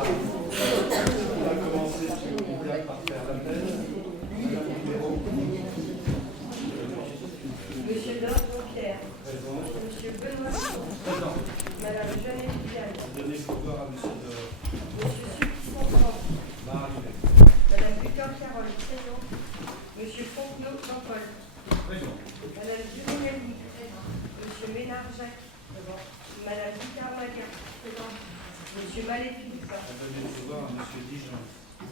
va commencer, si vous voulez bien, par faire l'appel. Monsieur Jean-Pierre. Présent. Monsieur Benoît. Présent. Madame Jeannette Vidal. Donnez le pouvoir à Monsieur Dehors. Monsieur Sully-Fontan. Va arriver. Madame Butor-Carole. Présent. Monsieur Fontenot Jean-Paul. Présent. Madame Giuliani. Présent. Monsieur Ménard-Jacques. Présent. Madame Picard-Maga. Présent. Monsieur Malé-Philippe. À donner le pouvoir à Monsieur Dijon.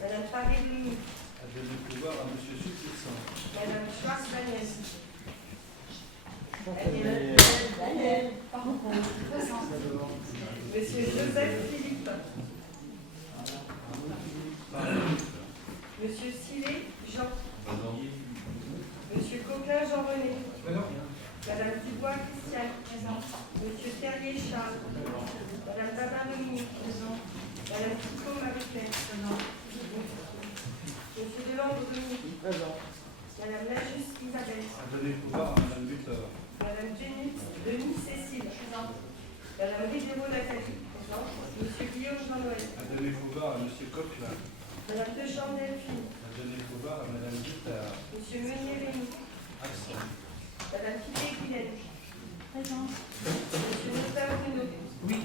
Madame Paré-Denis. À donner le pouvoir à Monsieur Successant. Madame Schwarz-Vanès. Monsieur Joseph Philippe. Monsieur Sillet Jean. Monsieur Coquelin Jean-René. Madame Dubois Christiane. Monsieur Terrier Charles. Madame Babaroni. Madame Picot Marie-Claire. Monsieur Delandre Dominique. Madame Lajuste Isabelle. À donner le pouvoir à Madame Butor. Madame Denis Cécile. Madame Ribeiro Nathalie. Monsieur Guillaume Jean-Noël. À donner le pouvoir à Monsieur Coquelin. Madame Deschamps Delphine. À donner le pouvoir à Madame Guittard. Monsieur Meunier Rémy. Absent. Madame Piquet Guylaine. Présent. Monsieur Nota Bruno. Oui.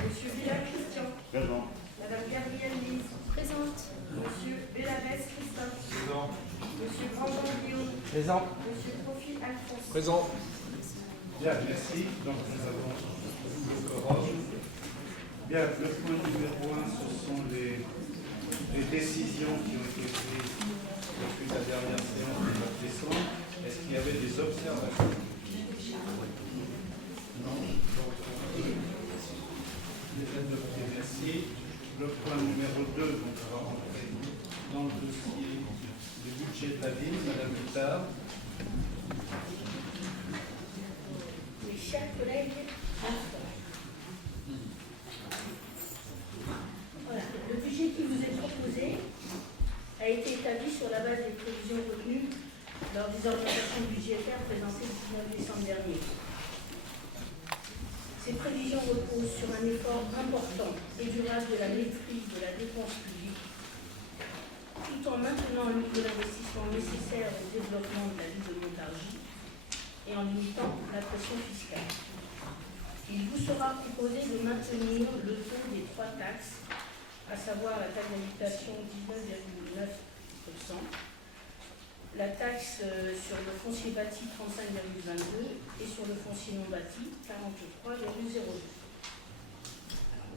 Monsieur Villa Christian. Présent. Madame Gabrielle Lise. Présente. Monsieur Bellavès Christophe. Présent. Monsieur Grandjean Guillaume. Présent. Monsieur Profil Alphonse. Présent. Bien, merci. Donc nous avons le quorum. Bien, le point numéro 1, ce sont les décisions qui ont été prises depuis la dernière séance du mois de décembre. Est-ce qu'il y avait des observations? Non. Donc, les adopter, merci. Le point numéro 2, donc on va rentrer dans le dossier du budget de la ville. Madame Guittard. Mes chers collègues, voilà, le budget qui vous est proposé a été établi sur la base des prévisions retenues lors des orientations budgétaires présentées le 19 décembre dernier. Ces prévisions reposent sur un effort important et durable de la maîtrise de la dépense publique, tout en maintenant un niveau d'investissement nécessaire au développement de la ville de Montargis et en limitant la pression fiscale. Il vous sera proposé de maintenir le taux des 3 taxes, à savoir la taxe d'habitation 19,9%, la taxe sur le foncier bâti 35,22 et sur le foncier non bâti 43,02.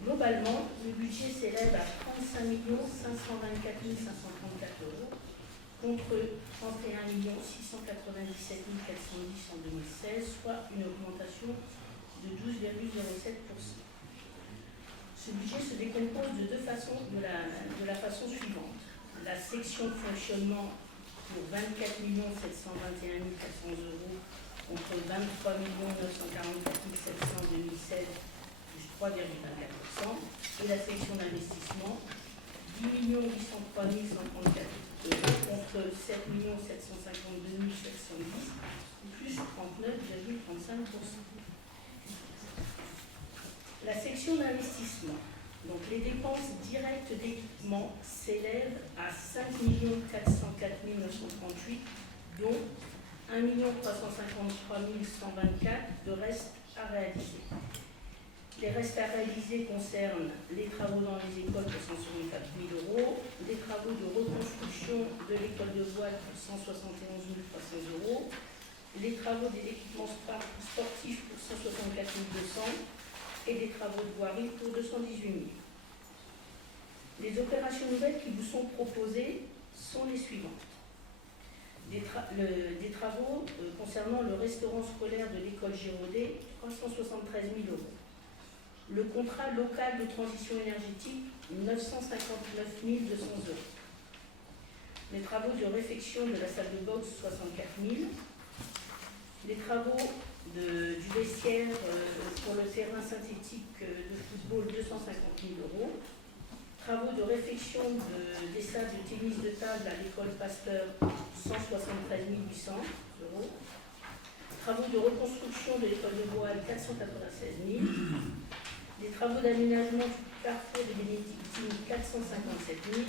Globalement, le budget s'élève à 35 524 534 euros contre 31 697 410 en 2016, soit une augmentation de 12,07%. Ce budget se décompose de la façon suivante. La section de fonctionnement pour 24 721 400 euros contre 23 944 700 en 2016, plus 3,24%. Et la section d'investissement, 10 803 134 euros contre 7 752 710, plus 39,35%. La section d'investissement, donc les dépenses directes d'équipement s'élèvent à 5 404 938, dont 1 353 124 de restes à réaliser. Les restes à réaliser concernent les travaux dans les écoles pour 164 000 euros, les travaux de reconstruction de l'école de voile pour 171 300 euros, les travaux des équipements sportifs pour 164 200 et des travaux de voirie pour 218 000. Les opérations nouvelles qui vous sont proposées sont les suivantes. Des travaux concernant le restaurant scolaire de l'école Giraudet, 373 000 euros. Le contrat local de transition énergétique, 959 200 euros. Les travaux de réfection de la salle de boxe, 64 000. Les travaux du vestiaire pour le terrain synthétique de football, 250 000 euros. Travaux de réfection des salles de tennis de table à l'école Pasteur, 173 800 euros. Travaux de reconstruction de l'école de voile, 496 000. Les travaux d'aménagement du carrefour des Bénédictines, 457 000.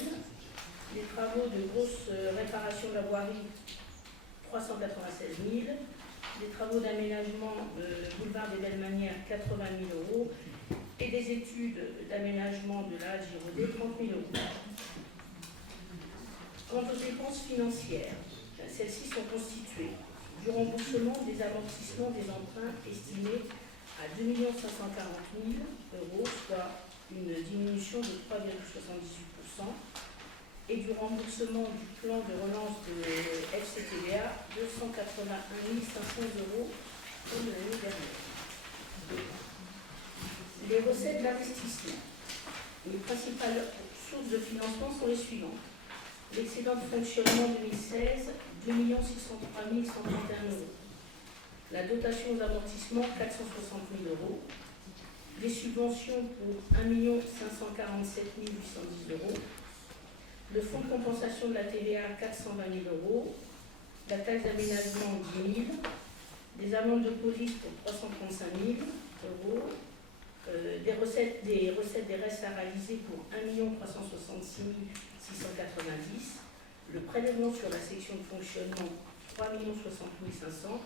Les travaux de grosse réparation de la voirie, 396 000. Les travaux d'aménagement boulevard des Belles Manières, 80 000 euros. Et des études d'aménagement de la Girodet, 30 000 euros. Quant aux dépenses financières, celles-ci sont constituées du remboursement des amortissements des emprunts estimés à 2 540 000 euros, soit une diminution de 3,78%, et du remboursement du plan de relance de FCTVA de 181 500 euros comme l'année dernière. Les recettes d'investissement. Les principales sources de financement sont les suivantes. L'excédent de fonctionnement 2016, 2 603 131 euros. La dotation aux amortissements, 460 000 euros. Des subventions pour 1 547 810 euros. Le fonds de compensation de la TVA, 420 000 euros. La taxe d'aménagement, 10 000. Des amendes de police pour 335 000 euros. Des recettes des restes à réaliser pour 1 366 690, le prélèvement sur la section de fonctionnement 3 60 500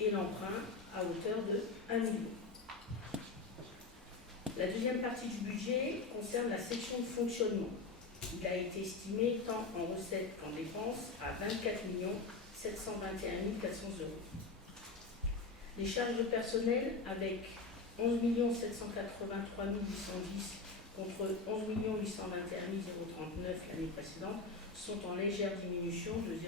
et l'emprunt à hauteur de 1 million. La deuxième partie du budget concerne la section de fonctionnement. Il a été estimé tant en recettes qu'en dépenses à 24 721 400 euros. Les charges de personnel avec 11 783 810 contre 11 821 039 l'année précédente sont en légère diminution de 0,32%.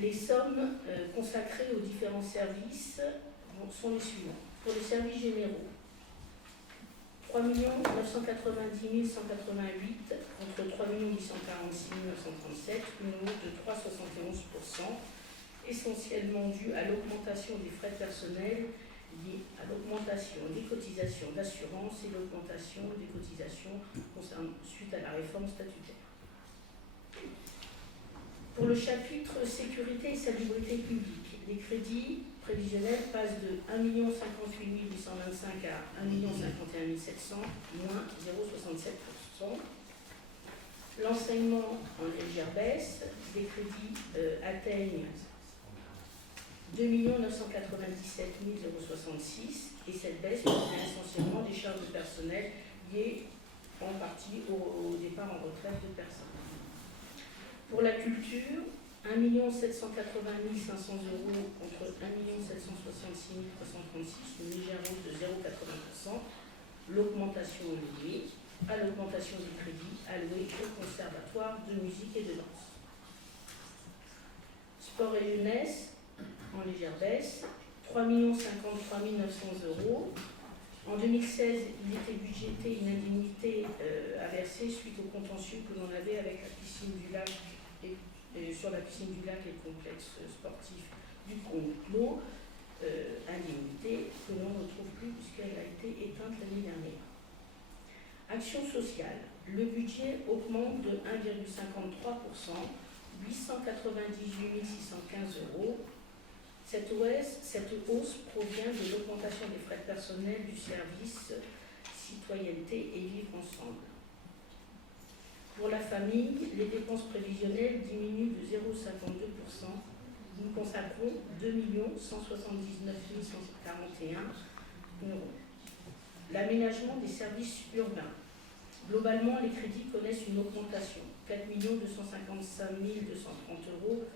Les sommes consacrées aux différents services sont les suivantes. Pour les services généraux, 3 990 188 contre 3 846 937, une hausse de 3,71%. Essentiellement dû à l'augmentation des frais personnels liés à l'augmentation des cotisations d'assurance et l'augmentation des cotisations suite à la réforme statutaire. Pour le chapitre sécurité et salubrité publique, les crédits prévisionnels passent de 1 058 825 à 1 051 700, moins 0,67%. L'enseignement en légère baisse, les crédits atteignent 2 997 066 et cette baisse provient essentiellement des charges de personnel liées en partie au départ en retraite de personnes. Pour la culture, 1 780 500 euros contre 1 766 336, une légère hausse de 0,80%. L'augmentation est liée à l'augmentation des crédits alloués au conservatoire de musique et de danse. Sport et jeunesse, en légère baisse, 3 53 900 euros. En 2016, il était budgété une indemnité à verser suite au contentieux que l'on avait avec la piscine du lac et sur la piscine du lac et le complexe sportif du Comte-Clos, indemnité que l'on ne retrouve plus puisqu'elle a été éteinte l'année dernière. Action sociale, le budget augmente de 1,53%, 898 615 euros. Cette hausse provient de l'augmentation des frais personnels du service citoyenneté et vivre ensemble. Pour la famille, les dépenses prévisionnelles diminuent de 0,52%. Nous consacrons 2 179 141 euros. L'aménagement des services urbains. Globalement, les crédits connaissent une augmentation. 4 255 230 euros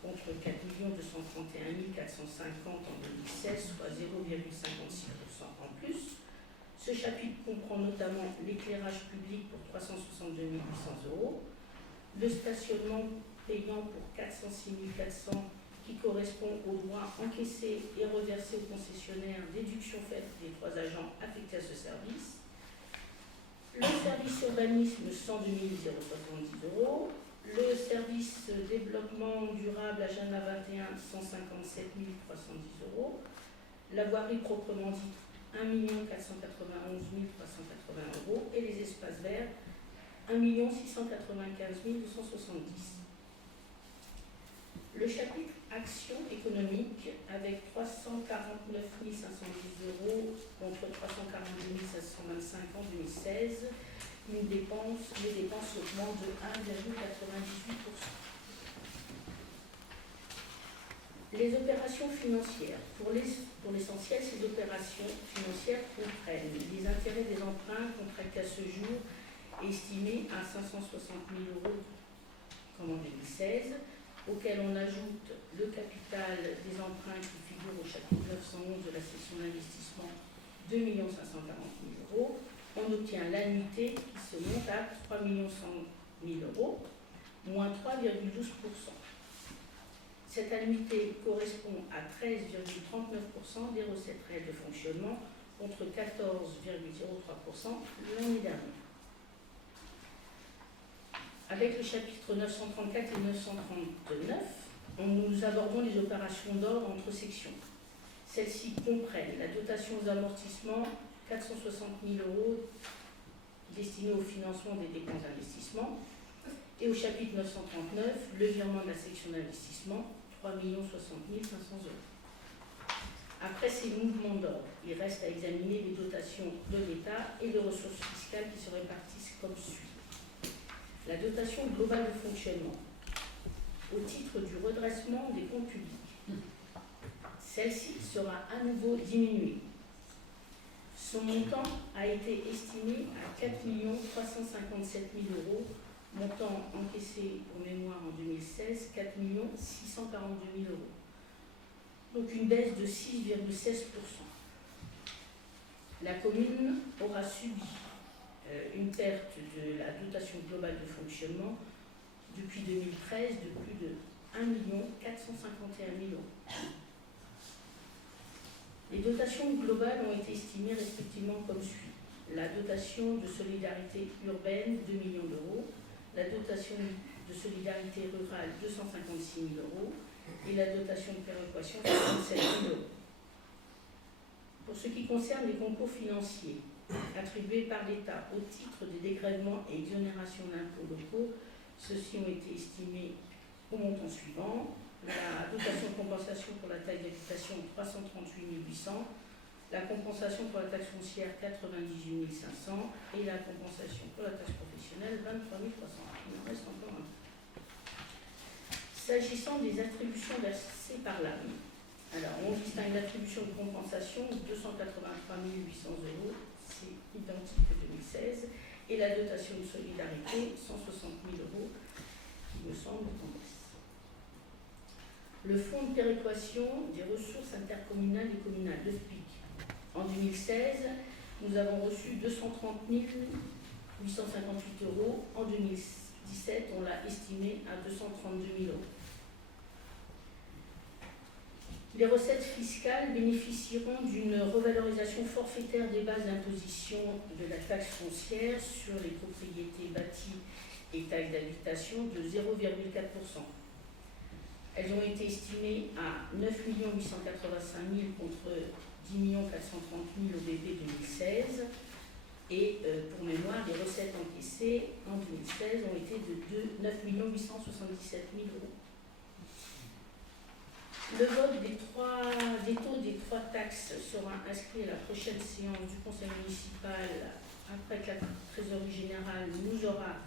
contre 4 231 450 en 2016, soit 0,56% en plus. Ce chapitre comprend notamment l'éclairage public pour 362 800 euros, le stationnement payant pour 406 400 qui correspond aux droits encaissés et reversés aux concessionnaires, déduction faite des 3 agents affectés à ce service. Le service urbanisme, 102 070 euros. Le service développement durable Agenda 21, 157 310 euros. La voirie proprement dite, 1 491 380 euros. Et les espaces verts, 1 695 270. Le chapitre action économique avec 340 510 euros contre 342 725 en 2016. Les dépenses augmentent de 1,98%. Les opérations financières. Pour l'essentiel, ces opérations financières comprennent les intérêts des emprunts contractés à ce jour, estimés à 560 000 euros comme en 2016, auquel on ajoute le capital des emprunts qui figure au chapitre 911 de la section d'investissement, 2 540 000 euros. On obtient l'annuité qui se monte à 3 100 000 euros, moins 3,12%. Cette annuité correspond à 13,39% des recettes réelles de fonctionnement contre 14,03% l'année dernière. Avec le chapitre 934 et 939, nous abordons les opérations d'ordre entre sections. Celles-ci comprennent la dotation aux amortissements, 460 000 euros destinés au financement des dépenses d'investissement. Et au chapitre 939, le virement de la section d'investissement, 3 60 500 euros. Après ces mouvements d'ordre, il reste à examiner les dotations de l'État et les ressources fiscales qui se répartissent comme suit. La dotation globale de fonctionnement, au titre du redressement des comptes publics. Celle-ci sera à nouveau diminuée. Son montant a été estimé à 4 357 000 euros, montant encaissé pour mémoire en 2016, 4 642 000 euros. Donc une baisse de 6,16%. La commune aura subi une perte de la dotation globale de fonctionnement depuis 2013 de plus de 1 451 000 euros. Les dotations globales ont été estimées respectivement comme suit. La dotation de solidarité urbaine, 2 millions d'euros. La dotation de solidarité rurale, 256 000 euros. Et la dotation de péréquation, 67 000 euros. Pour ce qui concerne les concours financiers attribués par l'État au titre des dégrèvements et exonérations d'impôts locaux, ceux-ci ont été estimés au montant suivant. La dotation de compensation pour la taxe d'habitation, 338 800, la compensation pour la taxe foncière, 98 500, et la compensation pour la taxe professionnelle, 23 300. Il en reste encore un. S'agissant des attributions versées par l'AME, alors on distingue l'attribution de compensation, 283 800 euros, c'est identique que 2016, et la dotation de solidarité, 160 000 euros, qui me semble en baisse. Le fonds de péréquation des ressources intercommunales et communales, le FPIC. En 2016, nous avons reçu 230 858 euros. En 2017, on l'a estimé à 232 000 euros. Les recettes fiscales bénéficieront d'une revalorisation forfaitaire des bases d'imposition de la taxe foncière sur les propriétés bâties et taxes d'habitation de 0,4%. Elles ont été estimées à 9 885 000 contre 10 430 000 au BP 2016. Et pour mémoire, les recettes encaissées en 2016 ont été de 9 877 000 euros. Le vote des taux des trois taxes sera inscrit à la prochaine séance du conseil municipal après que la trésorerie générale nous aura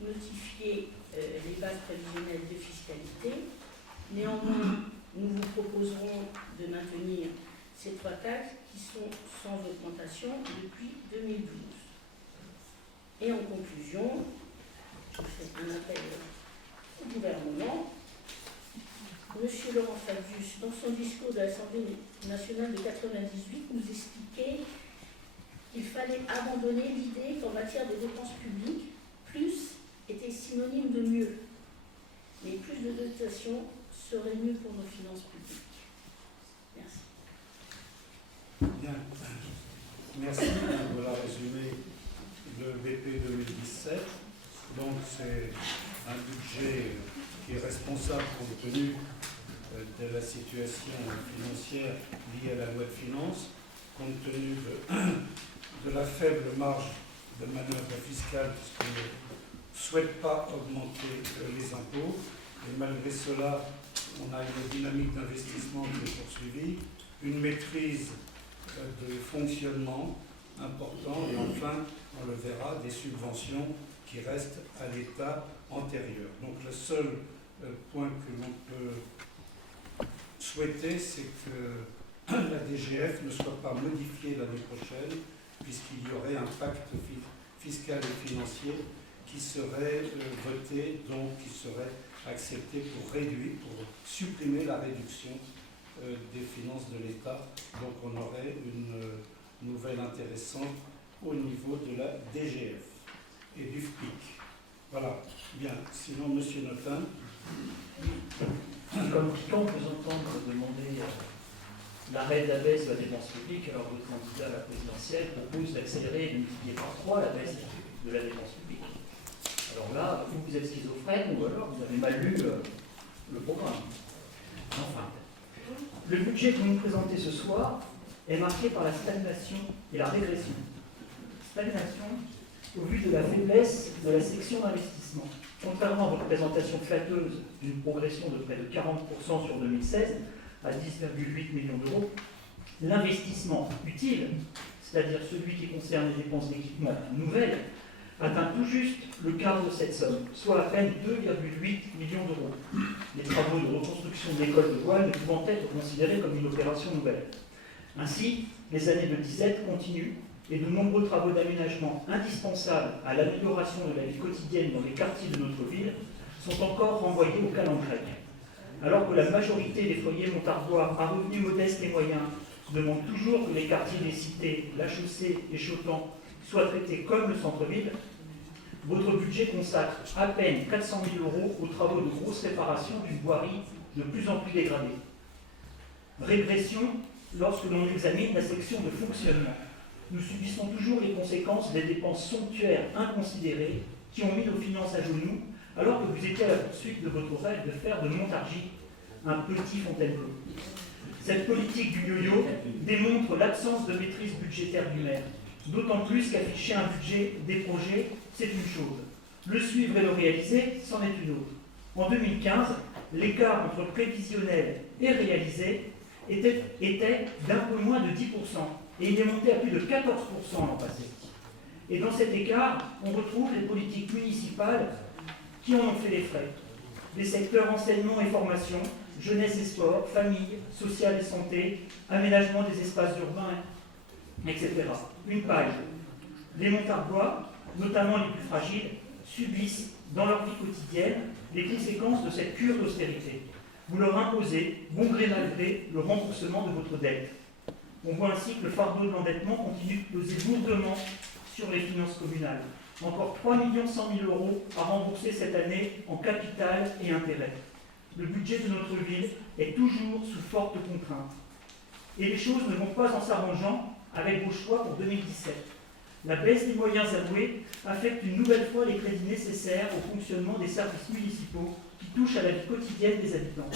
notifié les bases prévisionnelles de fiscalité. Néanmoins, nous vous proposerons de maintenir ces trois taxes qui sont sans augmentation depuis 2012. Et en conclusion, je fais un appel au gouvernement. Monsieur Laurent Fabius, dans son discours de l'Assemblée nationale de 1998, nous expliquait qu'il fallait abandonner l'idée qu'en matière de dépenses publiques, plus était synonyme de mieux. Mais plus de dotations serait mieux pour nos finances publiques. Merci. Bien. Merci. Voilà résumé le BP 2017. Donc c'est un budget qui est responsable compte tenu de la situation financière liée à la loi de finances, compte tenu de la faible marge de manœuvre fiscale, puisqu'on ne souhaite pas augmenter les impôts. Et malgré cela, on a une dynamique d'investissement qui est poursuivie. une maîtrise de fonctionnement important et enfin, on le verra, des subventions qui restent à l'état antérieur. Donc le seul point que l'on peut souhaiter, c'est que la DGF ne soit pas modifiée l'année prochaine, puisqu'il y aurait un pacte fiscal et financier qui serait voté, donc qui serait accepté pour réduire, pour supprimer la réduction des finances de l'État. Donc on aurait une nouvelle intéressante au niveau de la DGF et du FPIC. Voilà. Bien. Sinon, Monsieur Notin. Comme quiconque vous entendre demander l'arrêt de la baisse de la dépense publique, alors votre candidat à la présidentielle propose d'accélérer et de multiplier par 3 la baisse de la dépense publique. Alors là, vous êtes schizophrène ou alors vous avez mal lu le programme. Enfin, le budget que vous nous présentez ce soir est marqué par la stagnation et la régression. Stagnation au vu de la faiblesse de la section d'investissement. Contrairement à votre présentation flatteuse d'une progression de près de 40% sur 2016 à 10,8 millions d'euros, l'investissement utile, c'est-à-dire celui qui concerne les dépenses d'équipement nouvelles, atteint tout juste le quart de cette somme, soit à peine 2,8 millions d'euros. Les travaux de reconstruction de l'école de voile ne pouvant être considérés comme une opération nouvelle. Ainsi, les années de disette continuent et de nombreux travaux d'aménagement indispensables à l'amélioration de la vie quotidienne dans les quartiers de notre ville sont encore renvoyés au calendrier. Alors que la majorité des foyers montardois à revenus modestes et moyens demandent toujours que les quartiers des cités, la chaussée et Chotan soient traités comme le centre-ville, votre budget consacre à peine 400 000 € aux travaux de grosse réparation d'une voirie de plus en plus dégradée. Régression lorsque l'on examine la section de fonctionnement. Nous subissons toujours les conséquences des dépenses somptuaires inconsidérées qui ont mis nos finances à genoux, alors que vous étiez à la poursuite de votre rêve de faire de Montargis un petit Fontainebleau. Cette politique du yo-yo démontre l'absence de maîtrise budgétaire du maire, d'autant plus qu'afficher un budget des projets, c'est une chose. Le suivre et le réaliser, c'en est une autre. En 2015, l'écart entre prévisionnel et réalisé était d'un peu moins de 10%, et il est monté à plus de 14% l'an passé. Et dans cet écart, on retrouve les politiques municipales qui en ont fait les frais. Les secteurs enseignement et formation, jeunesse et sport, famille, social et santé, aménagement des espaces urbains, etc. Une page. Les Montardois, notamment les plus fragiles, subissent dans leur vie quotidienne les conséquences de cette cure d'austérité. Vous leur imposez, bon gré mal gré, le remboursement de votre dette. On voit ainsi que le fardeau de l'endettement continue de peser lourdement sur les finances communales. Encore 3 100 000 € à rembourser cette année en capital et intérêts. Le budget de notre ville est toujours sous forte contrainte. Et les choses ne vont pas en s'arrangeant avec vos choix pour 2017. La baisse des moyens alloués affecte une nouvelle fois les crédits nécessaires au fonctionnement des services municipaux qui touchent à la vie quotidienne des habitants.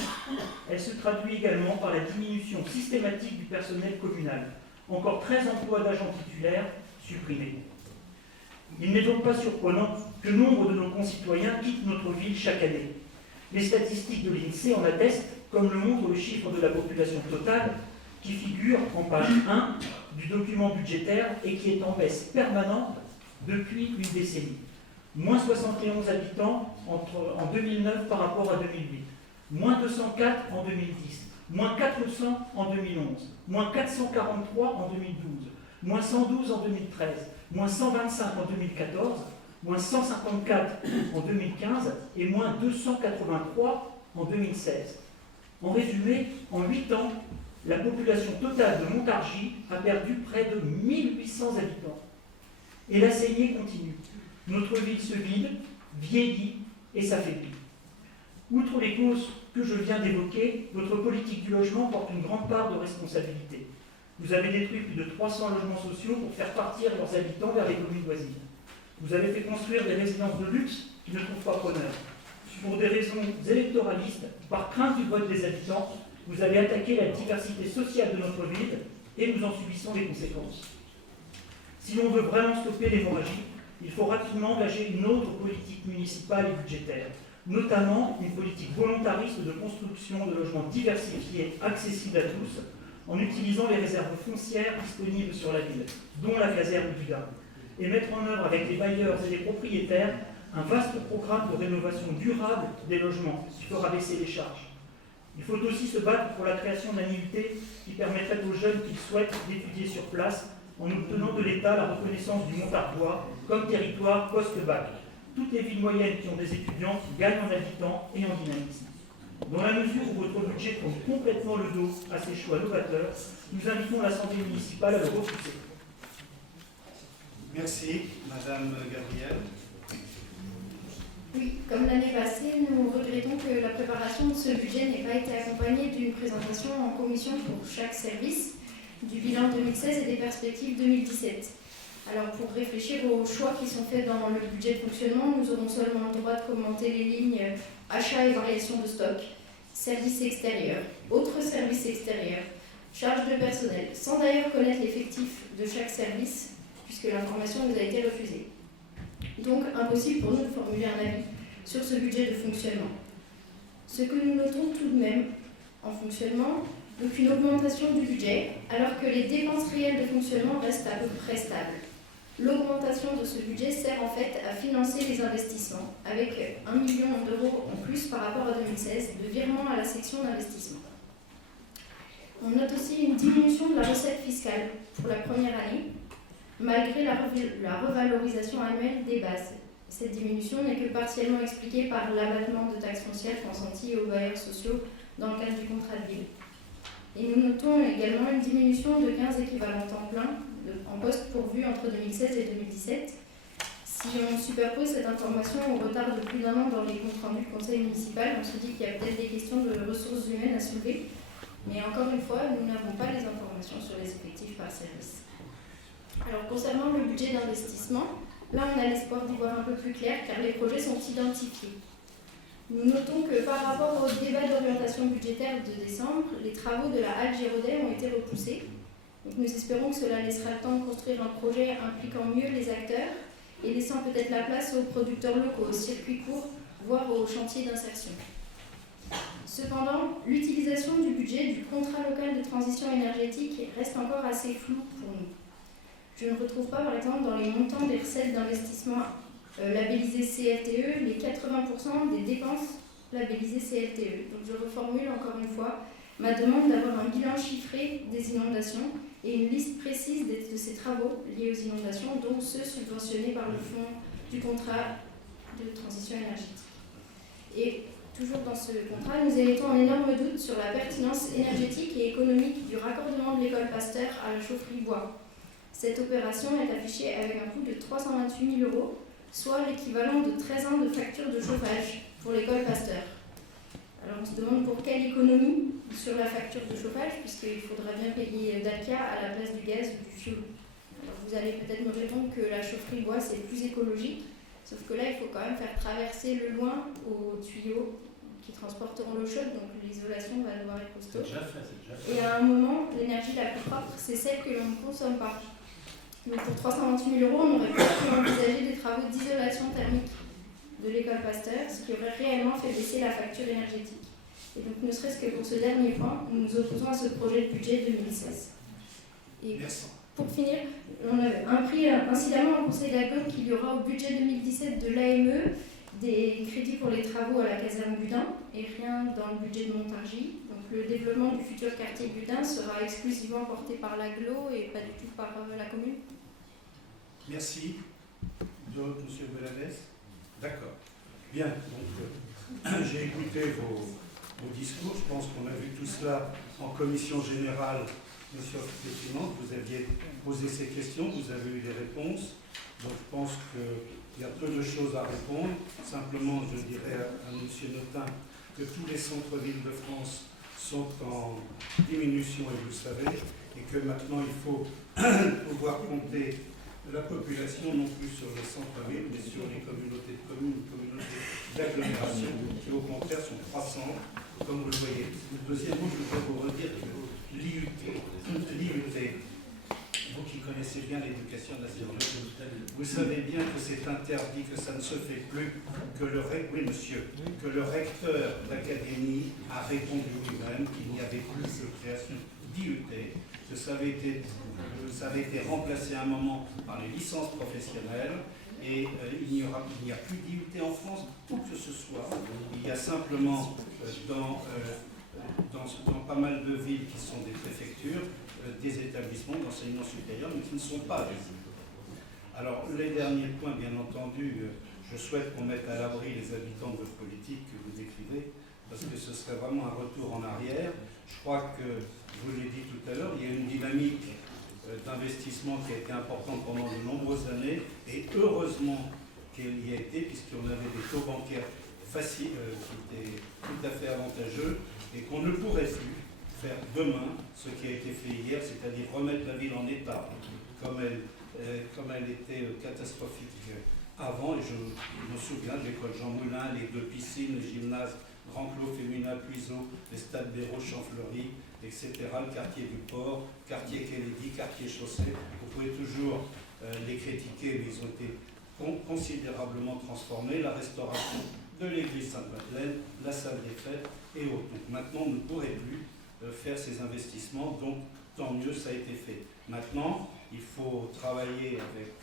Elle se traduit également par la diminution systématique du personnel communal. Encore 13 emplois d'agents titulaires supprimés. Il n'est donc pas surprenant que nombre de nos concitoyens quittent notre ville chaque année. Les statistiques de l'INSEE en attestent, comme le montre le chiffre de la population totale, qui figure en page 1 du document budgétaire et qui est en baisse permanente depuis une décennie. Moins 71 habitants en 2009 par rapport à 2008, moins 204 en 2010, moins 400 en 2011, moins 443 en 2012, moins 112 en 2013, moins 125 en 2014, moins 154 en 2015 et moins 283 en 2016. En résumé, en 8 ans, la population totale de Montargis a perdu près de 1800 habitants. Et la saignée continue. Notre ville se vide, vieillit et s'affaiblit. Outre les causes que je viens d'évoquer, votre politique du logement porte une grande part de responsabilité. Vous avez détruit plus de 300 logements sociaux pour faire partir leurs habitants vers les communes voisines. Vous avez fait construire des résidences de luxe qui ne trouvent pas preneur. Pour des raisons électoralistes, par crainte du vote des habitants, vous avez attaqué la diversité sociale de notre ville et nous en subissons les conséquences. Si l'on veut vraiment stopper l'hémorragie, il faut rapidement engager une autre politique municipale et budgétaire, notamment une politique volontariste de construction de logements diversifiés, accessibles à tous, en utilisant les réserves foncières disponibles sur la ville, dont la caserne du Gard, et mettre en œuvre avec les bailleurs et les propriétaires un vaste programme de rénovation durable des logements qui fera baisser les charges. Il faut aussi se battre pour la création d'un IUT qui permettrait aux jeunes qui le souhaitent d'étudier sur place en obtenant de l'État la reconnaissance du Montarbois comme territoire post-bac. Toutes les villes moyennes qui ont des étudiants gagnent en habitants et en dynamisme. Dans la mesure où votre budget tourne complètement le dos à ces choix novateurs, nous invitons l'Assemblée municipale à le repousser. Merci, Madame Gabrielle. Oui, comme l'année passée, nous regrettons que la préparation de ce budget n'ait pas été accompagnée d'une présentation en commission pour chaque service, du bilan 2016 et des perspectives 2017. Alors pour réfléchir aux choix qui sont faits dans le budget de fonctionnement, nous aurons seulement le droit de commenter les lignes achat et variation de stock, services extérieurs, autres services extérieurs, charges de personnel, sans d'ailleurs connaître l'effectif de chaque service, puisque l'information nous a été refusée. Donc impossible pour nous de formuler un avis sur ce budget de fonctionnement. Ce que nous notons tout de même en fonctionnement, donc une augmentation du budget, alors que les dépenses réelles de fonctionnement restent à peu près stables. L'augmentation de ce budget sert en fait à financer les investissements, avec 1 million d'euros en plus par rapport à 2016 de virement à la section d'investissement. On note aussi une diminution de la recette fiscale pour la première année, malgré la revalorisation annuelle des bases. Cette diminution n'est que partiellement expliquée par l'abattement de taxes foncières consenties aux bailleurs sociaux dans le cadre du contrat de ville. Et nous notons également une diminution de 15 équivalents temps plein en poste pourvus entre 2016 et 2017. Si on superpose cette information au retard de plus d'un an dans les comptes rendus du conseil municipal, on se dit qu'il y a peut-être des questions de ressources humaines à soulever. Mais encore une fois, nous n'avons pas les informations sur les effectifs par service. Alors concernant le budget d'investissement, là on a l'espoir d'y voir un peu plus clair car les projets sont identifiés. Nous notons que par rapport au débat d'orientation budgétaire de décembre, les travaux de la halle Giraudet ont été repoussés. Donc nous espérons que cela laissera le temps de construire un projet impliquant mieux les acteurs et laissant peut-être la place aux producteurs locaux, aux circuits courts, voire aux chantiers d'insertion. Cependant, l'utilisation du budget du contrat local de transition énergétique reste encore assez floue pour nous. Je ne retrouve pas, par exemple, dans les montants des recettes d'investissement labellisées CLTE, les 80% des dépenses labellisées CLTE. Donc je reformule encore une fois ma demande d'avoir un bilan chiffré des inondations et une liste précise de ces travaux liés aux inondations, dont ceux subventionnés par le fonds du contrat de transition énergétique. Et toujours dans ce contrat, nous émettons un énorme doute sur la pertinence énergétique et économique du raccordement de l'école Pasteur à la chaufferie bois. Cette opération est affichée avec un coût de 328 000 €, soit l'équivalent de 13 ans de facture de chauffage pour l'école Pasteur. Alors on se demande pour quelle économie sur la facture de chauffage, puisqu'il faudra bien payer Dalkia à la place du gaz ou du fioul. Alors vous allez peut-être me répondre que la chaufferie bois c'est plus écologique, sauf que là il faut quand même faire traverser le loin aux tuyaux qui transporteront l'eau chaude, donc l'isolation va devoir être costaud. C'est déjà fait. Et à un moment, l'énergie la plus propre, c'est celle que l'on ne consomme pas. Donc pour 328 000 €, on aurait pu envisager des travaux d'isolation thermique de l'école Pasteur, ce qui aurait réellement fait baisser la facture énergétique. Et donc ne serait-ce que pour ce dernier point, nous nous opposons à ce projet de budget 2016. Et Merci. pour finir, on a appris incidemment au Conseil d'Alcom qu'il y aura au budget 2017 de l'AME des crédits pour les travaux à la caserne Gudin et rien dans le budget de Montargis. Donc le développement du futur quartier Gudin sera exclusivement porté par l'AGLO et pas du tout par la commune. Merci. D'autres, M. Belavès? D'accord. Bien, donc j'ai écouté vos discours. Je pense qu'on a vu tout cela en commission générale. Monsieur le Président, vous aviez posé ces questions, vous avez eu des réponses. Donc je pense qu'il y a peu de choses à répondre. Simplement, je dirais à M. Notin que tous les centres-villes de France sont en diminution, et vous le savez, et que maintenant il faut pouvoir compter la population non plus sur les centres-villes, mais sur les communautés de communes, communautés d'agglomération, qui au contraire sont croissantes, comme vous le voyez. Deuxièmement, je voudrais vous redire que l'IUT, vous qui connaissez bien l'éducation nationale, vous savez bien que c'est interdit, que ça ne se fait plus, que le recteur d'académie a répondu lui-même qu'il n'y avait plus de création d'IUT, que ça avait été remplacé à un moment par les licences professionnelles, et il n'y a plus d'IUT en France, où que ce soit. Il y a simplement dans pas mal de villes qui sont des préfectures, des établissements d'enseignement supérieur, mais qui ne sont pas des villes. Alors, les derniers points, bien entendu, je souhaite qu'on mette à l'abri les habitants de votre politique que vous décrivez, parce que ce serait vraiment un retour en arrière. Je crois que, je vous l'ai dit tout à l'heure, il y a une dynamique d'investissement qui a été importante pendant de nombreuses années, et heureusement qu'elle y a été, puisqu'on avait des taux bancaires faciles, qui étaient tout à fait avantageux, et qu'on ne pourrait plus faire demain ce qui a été fait hier, c'est-à-dire remettre la ville en état, comme elle était catastrophique avant. Et je me souviens de l'école Jean Moulin, les 2 piscines, les gymnases Grand Clos, Féminin, Puiseau, les stades Béraud, Champfleury, etc., le quartier du Port, quartier Kennedy, quartier Chaussée. Vous pouvez toujours les critiquer, mais ils ont été considérablement transformés. La restauration de l'église Sainte-Madeleine, la salle des fêtes et autres. Donc maintenant, on ne pourrait plus faire ces investissements, donc tant mieux, ça a été fait. Maintenant, il faut travailler avec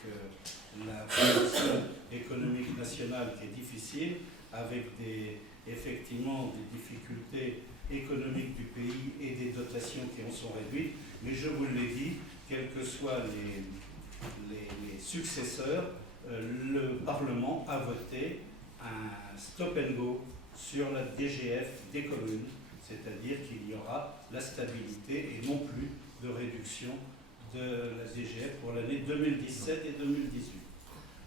la situation économique nationale qui est difficile, avec effectivement des difficultés économiques du pays et des dotations qui en sont réduites. Mais je vous l'ai dit, quels que soient les successeurs, le Parlement a voté un stop and go sur la DGF des communes, c'est-à-dire qu'il y aura la stabilité et non plus de réduction de la DGF pour l'année 2017 et 2018.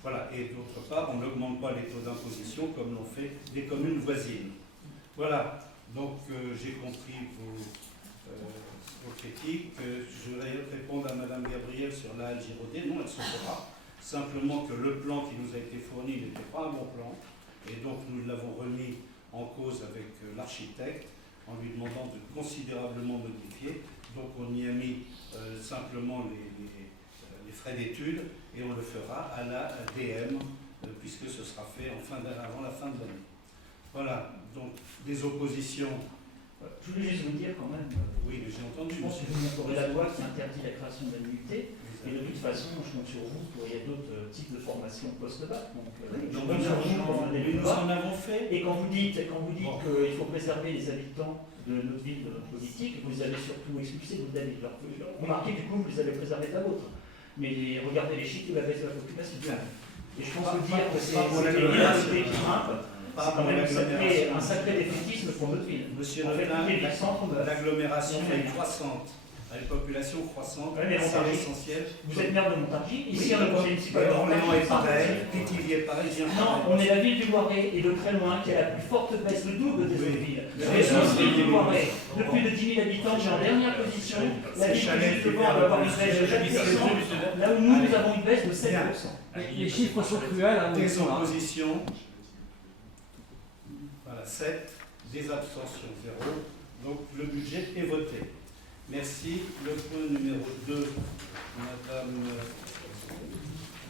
Voilà, et d'autre part, on n'augmente pas les taux d'imposition comme l'ont fait des communes voisines. Voilà, donc j'ai compris vos critiques. Je voudrais répondre à Mme Gabriel sur la halle Giraudet. Non, elle se fera. Simplement que le plan qui nous a été fourni n'était pas un bon plan, et donc nous l'avons remis en cause avec l'architecte en lui demandant de considérablement modifier. Donc on y a mis simplement les frais d'études, et on le fera à la DM, puisque ce sera fait avant la fin de l'année. Voilà, donc des oppositions. Je voulais juste vous dire quand même, oui, j'ai entendu. Je pense que vous montrerez la loi qui interdit la création d'un UT, et de toute façon, je compte sur vous pour il y a d'autres types de formations post-bac. Donc, je compte sur vous pour mener le nous en avons fait. Et quand vous dites qu'il faut préserver les habitants de notre ville, de notre politique, vous les avez surtout expulsés de votre ville. Remarquez, du coup, vous les avez préservés de la vôtre. Mais regardez les chiffres de la baisse de la population. Et je pense que dire que c'est l'identité qui grimpe, c'est quand même un sacré défaitisme pour notre ville. Monsieur Notin, l'agglomération est croissante. À une population croissante, ouais, c'est essentiel. Vous êtes maire de Montargis, ici oui, on a conseil municipal. Orléans est pareil, Pithiviers est pareil, non, on est la ville du Loiret et de très loin qui a la plus forte baisse, le double des autres villes. Mais la ville du Loiret, de plus de 10 000 habitants, qui est en dernière position. La ville du devant va avoir une baisse de 4%, là où nous avons une baisse de 7%. Les chiffres sont cruels. Hein, des oppositions, voilà, 7, des abstentions, 0. Donc le budget est voté. Merci. Le point numéro 2, Madame,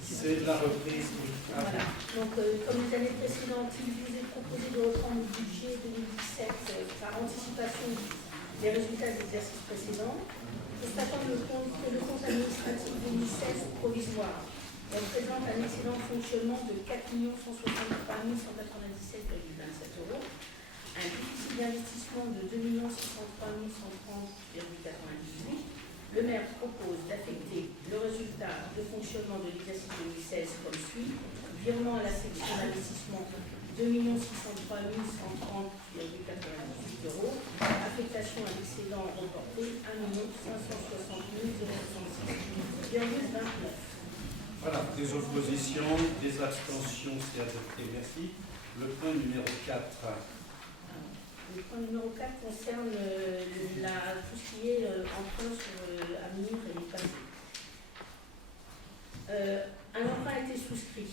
c'est la reprise. Voilà. Donc, comme les années précédentes, il vous est proposé de reprendre le budget 2017 par anticipation des résultats de l'exercice précédent. Constatant que le compte administratif 2016 provisoire représente un excédent de fonctionnement de 4 163 197,27 €. Un déficit d'investissement de 2 603 130,98. Le maire propose d'affecter le résultat de fonctionnement de l'exercice 2016 comme suit. Virement à la section d'investissement 2 603 130,98 €. Affectation à l'excédent reporté 1 560 066,29 €. Voilà, des oppositions, des abstentions, c'est adopté. Merci. Le point numéro 4. Le point numéro 4 concerne tout ce qui est emprunt sur l'avenir et le passé. Un emprunt a été souscrit.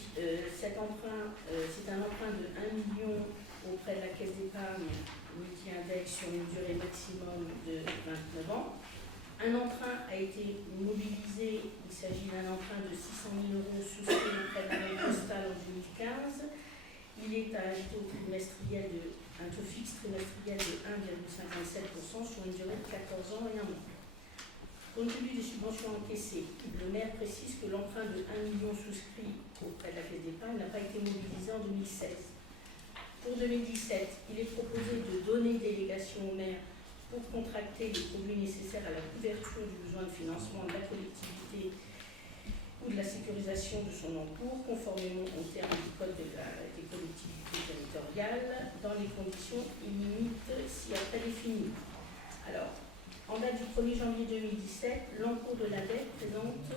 Cet emprunt, c'est un emprunt de 1 million auprès de la Caisse d'épargne multi-index sur une durée maximum de 29 ans. Un emprunt a été mobilisé. Il s'agit d'un emprunt de 600 000 € souscrit auprès de la Banque Postale en 2015. Il est à un taux fixe trimestriel de 1,57% sur une durée de 14 ans et 1 mois. Compte tenu des subventions encaissées, le maire précise que l'emprunt de 1 million souscrit auprès de la Caisse d'épargne n'a pas été mobilisé en 2016. Pour 2017, il est proposé de donner délégation au maire pour contracter les produits nécessaires à la couverture du besoin de financement de la collectivité ou de la sécurisation de son encours, conformément aux termes du Code des collectivités territoriales, dans les conditions et limites ci-après définies. Alors, en date du 1er janvier 2017, l'encours de la dette présente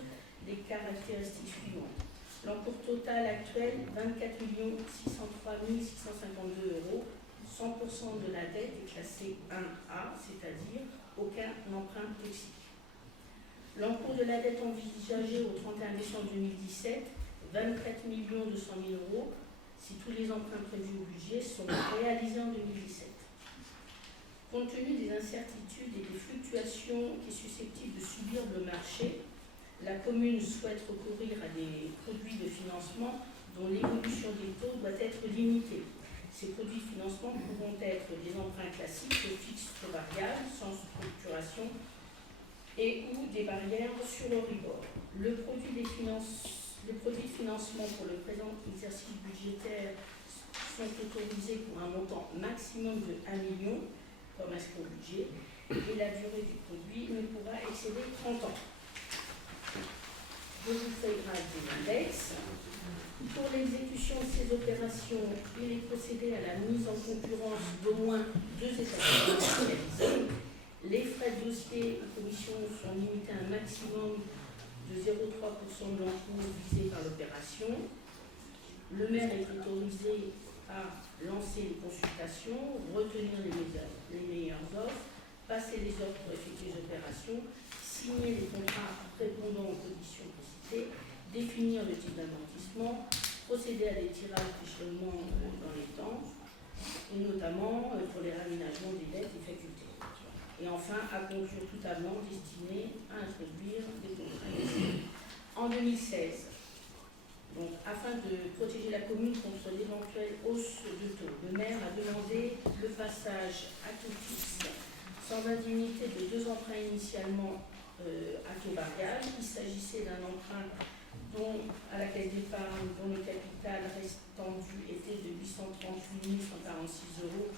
les caractéristiques suivantes. L'encours total actuel, 24 603 652 €. 100% de la dette est classée 1A, c'est-à-dire aucun emprunt toxique. L'encours de la dette envisagée au 31 décembre 2017, 24 200 000 € si tous les emprunts prévus au budget sont réalisés en 2017. Compte tenu des incertitudes et des fluctuations qui sont susceptibles de subir le marché, la commune souhaite recourir à des produits de financement dont l'évolution des taux doit être limitée. Ces produits de financement pourront être des emprunts classiques, fixes ou variables, sans structuration, et ou des barrières sur Euribor. Le produit de financement pour le présent exercice budgétaire sont autorisés pour un montant maximum de 1 million, comme inscrit au budget, et la durée du produit ne pourra excéder 30 ans. Je vous fais grâce des index. Pour l'exécution de ces opérations, il est procédé à la mise en concurrence d'au moins 2 établissements spécialisés. Les frais de dossier et commissions sont limités à un maximum de 0,3% de l'encours visé par l'opération. Le maire est autorisé à lancer les consultations, retenir les meilleures offres, passer les offres pour effectuer les opérations, signer les contrats répondant aux conditions précitées, définir le type d'amortissement, procéder à des tirages d'échelonnement dans les temps, et notamment pour les réaménagements des dettes et facultés. Et enfin, à conclure tout avenant destiné à introduire des contrats. En 2016, donc, afin de protéger la commune contre l'éventuelle hausse de taux, le maire a demandé le passage à taux fixe, sans indemnité, de 2 emprunts initialement à taux variable. Il s'agissait d'un emprunt à la Caisse d'épargne dont le capital restant dû était de 838 146 €,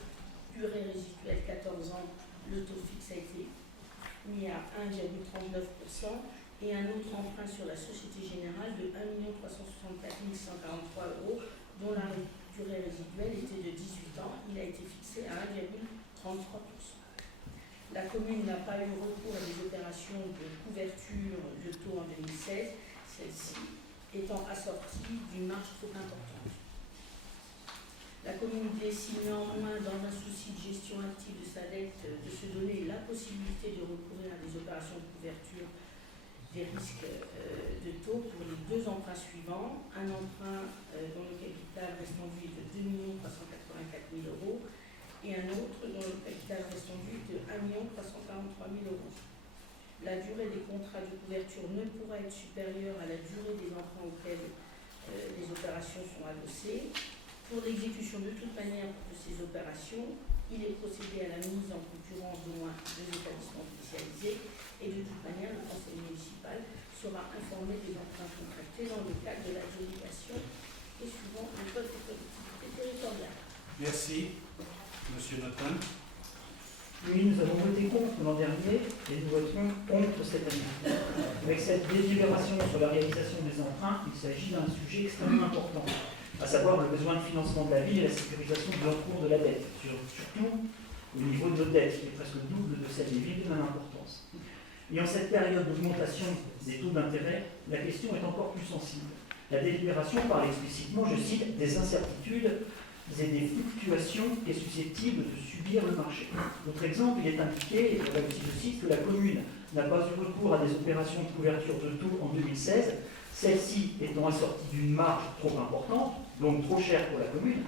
durée résiduelle 14 ans. Le taux fixe a été mis à 1,39%. Et un autre emprunt sur la Société Générale de 1 364 143 €, dont la durée résiduelle était de 18 ans. Il a été fixé à 1,33%. La commune n'a pas eu recours à des opérations de couverture de taux en 2016, celle-ci étant assortie d'une marge trop importante. La commune décide néanmoins, dans un souci de gestion active de sa dette, de se donner la possibilité de recourir à des opérations de couverture des risques de taux pour les 2 emprunts suivants. Un emprunt dont le capital restant dû est de 2 384 000 € et un autre dont le capital restant dû est de 1 343 000 €. La durée des contrats de couverture ne pourra être supérieure à la durée des emprunts auxquels les opérations sont adossées. Pour l'exécution de toute manière de ces opérations, il est procédé à la mise en concurrence d'au moins 2 établissements spécialisés et de toute manière, le conseil municipal sera informé des emprunts contractés dans le cadre de l'adjudication et suivant le code des collectivités territoriales. Merci. Monsieur Notin. Oui, nous avons voté contre l'an dernier et nous voterons contre cette année. Avec cette délibération sur la réalisation des emprunts, il s'agit d'un sujet extrêmement important, à savoir le besoin de financement de la ville et la sécurisation de l'encours de la dette, surtout au niveau de nos dettes, qui est presque double de celle des villes de même importance. Et en cette période d'augmentation des taux d'intérêt, la question est encore plus sensible. La délibération parle explicitement, je cite, des incertitudes et des fluctuations qui est susceptible de subir le marché. Autre exemple, il est indiqué, et là aussi je cite, que la commune n'a pas eu recours à des opérations de couverture de taux en 2016, celle-ci étant assortie d'une marge trop importante, donc trop chère pour la commune,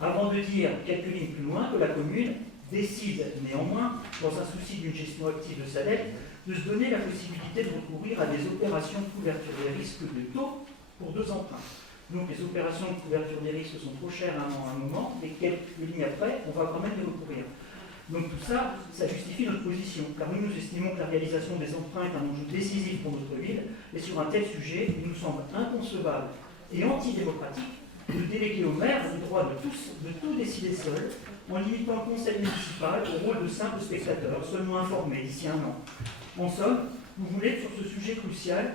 avant de dire quelques lignes plus loin que la commune décide néanmoins, dans un souci d'une gestion active de sa dette, de se donner la possibilité de recourir à des opérations de couverture des risques de taux pour 2 emprunts. Donc les opérations de couverture des risques sont trop chères à un moment, et quelques lignes après, on va quand même y recourir. Donc tout ça, ça justifie notre position, car nous estimons que la réalisation des emprunts est un enjeu décisif pour notre ville, et sur un tel sujet, il nous semble inconcevable et antidémocratique de déléguer au maire le droit de tout décider seul, en limitant le conseil municipal au rôle de simple spectateur, seulement informé d'ici un an. En somme, vous voulez que sur ce sujet crucial,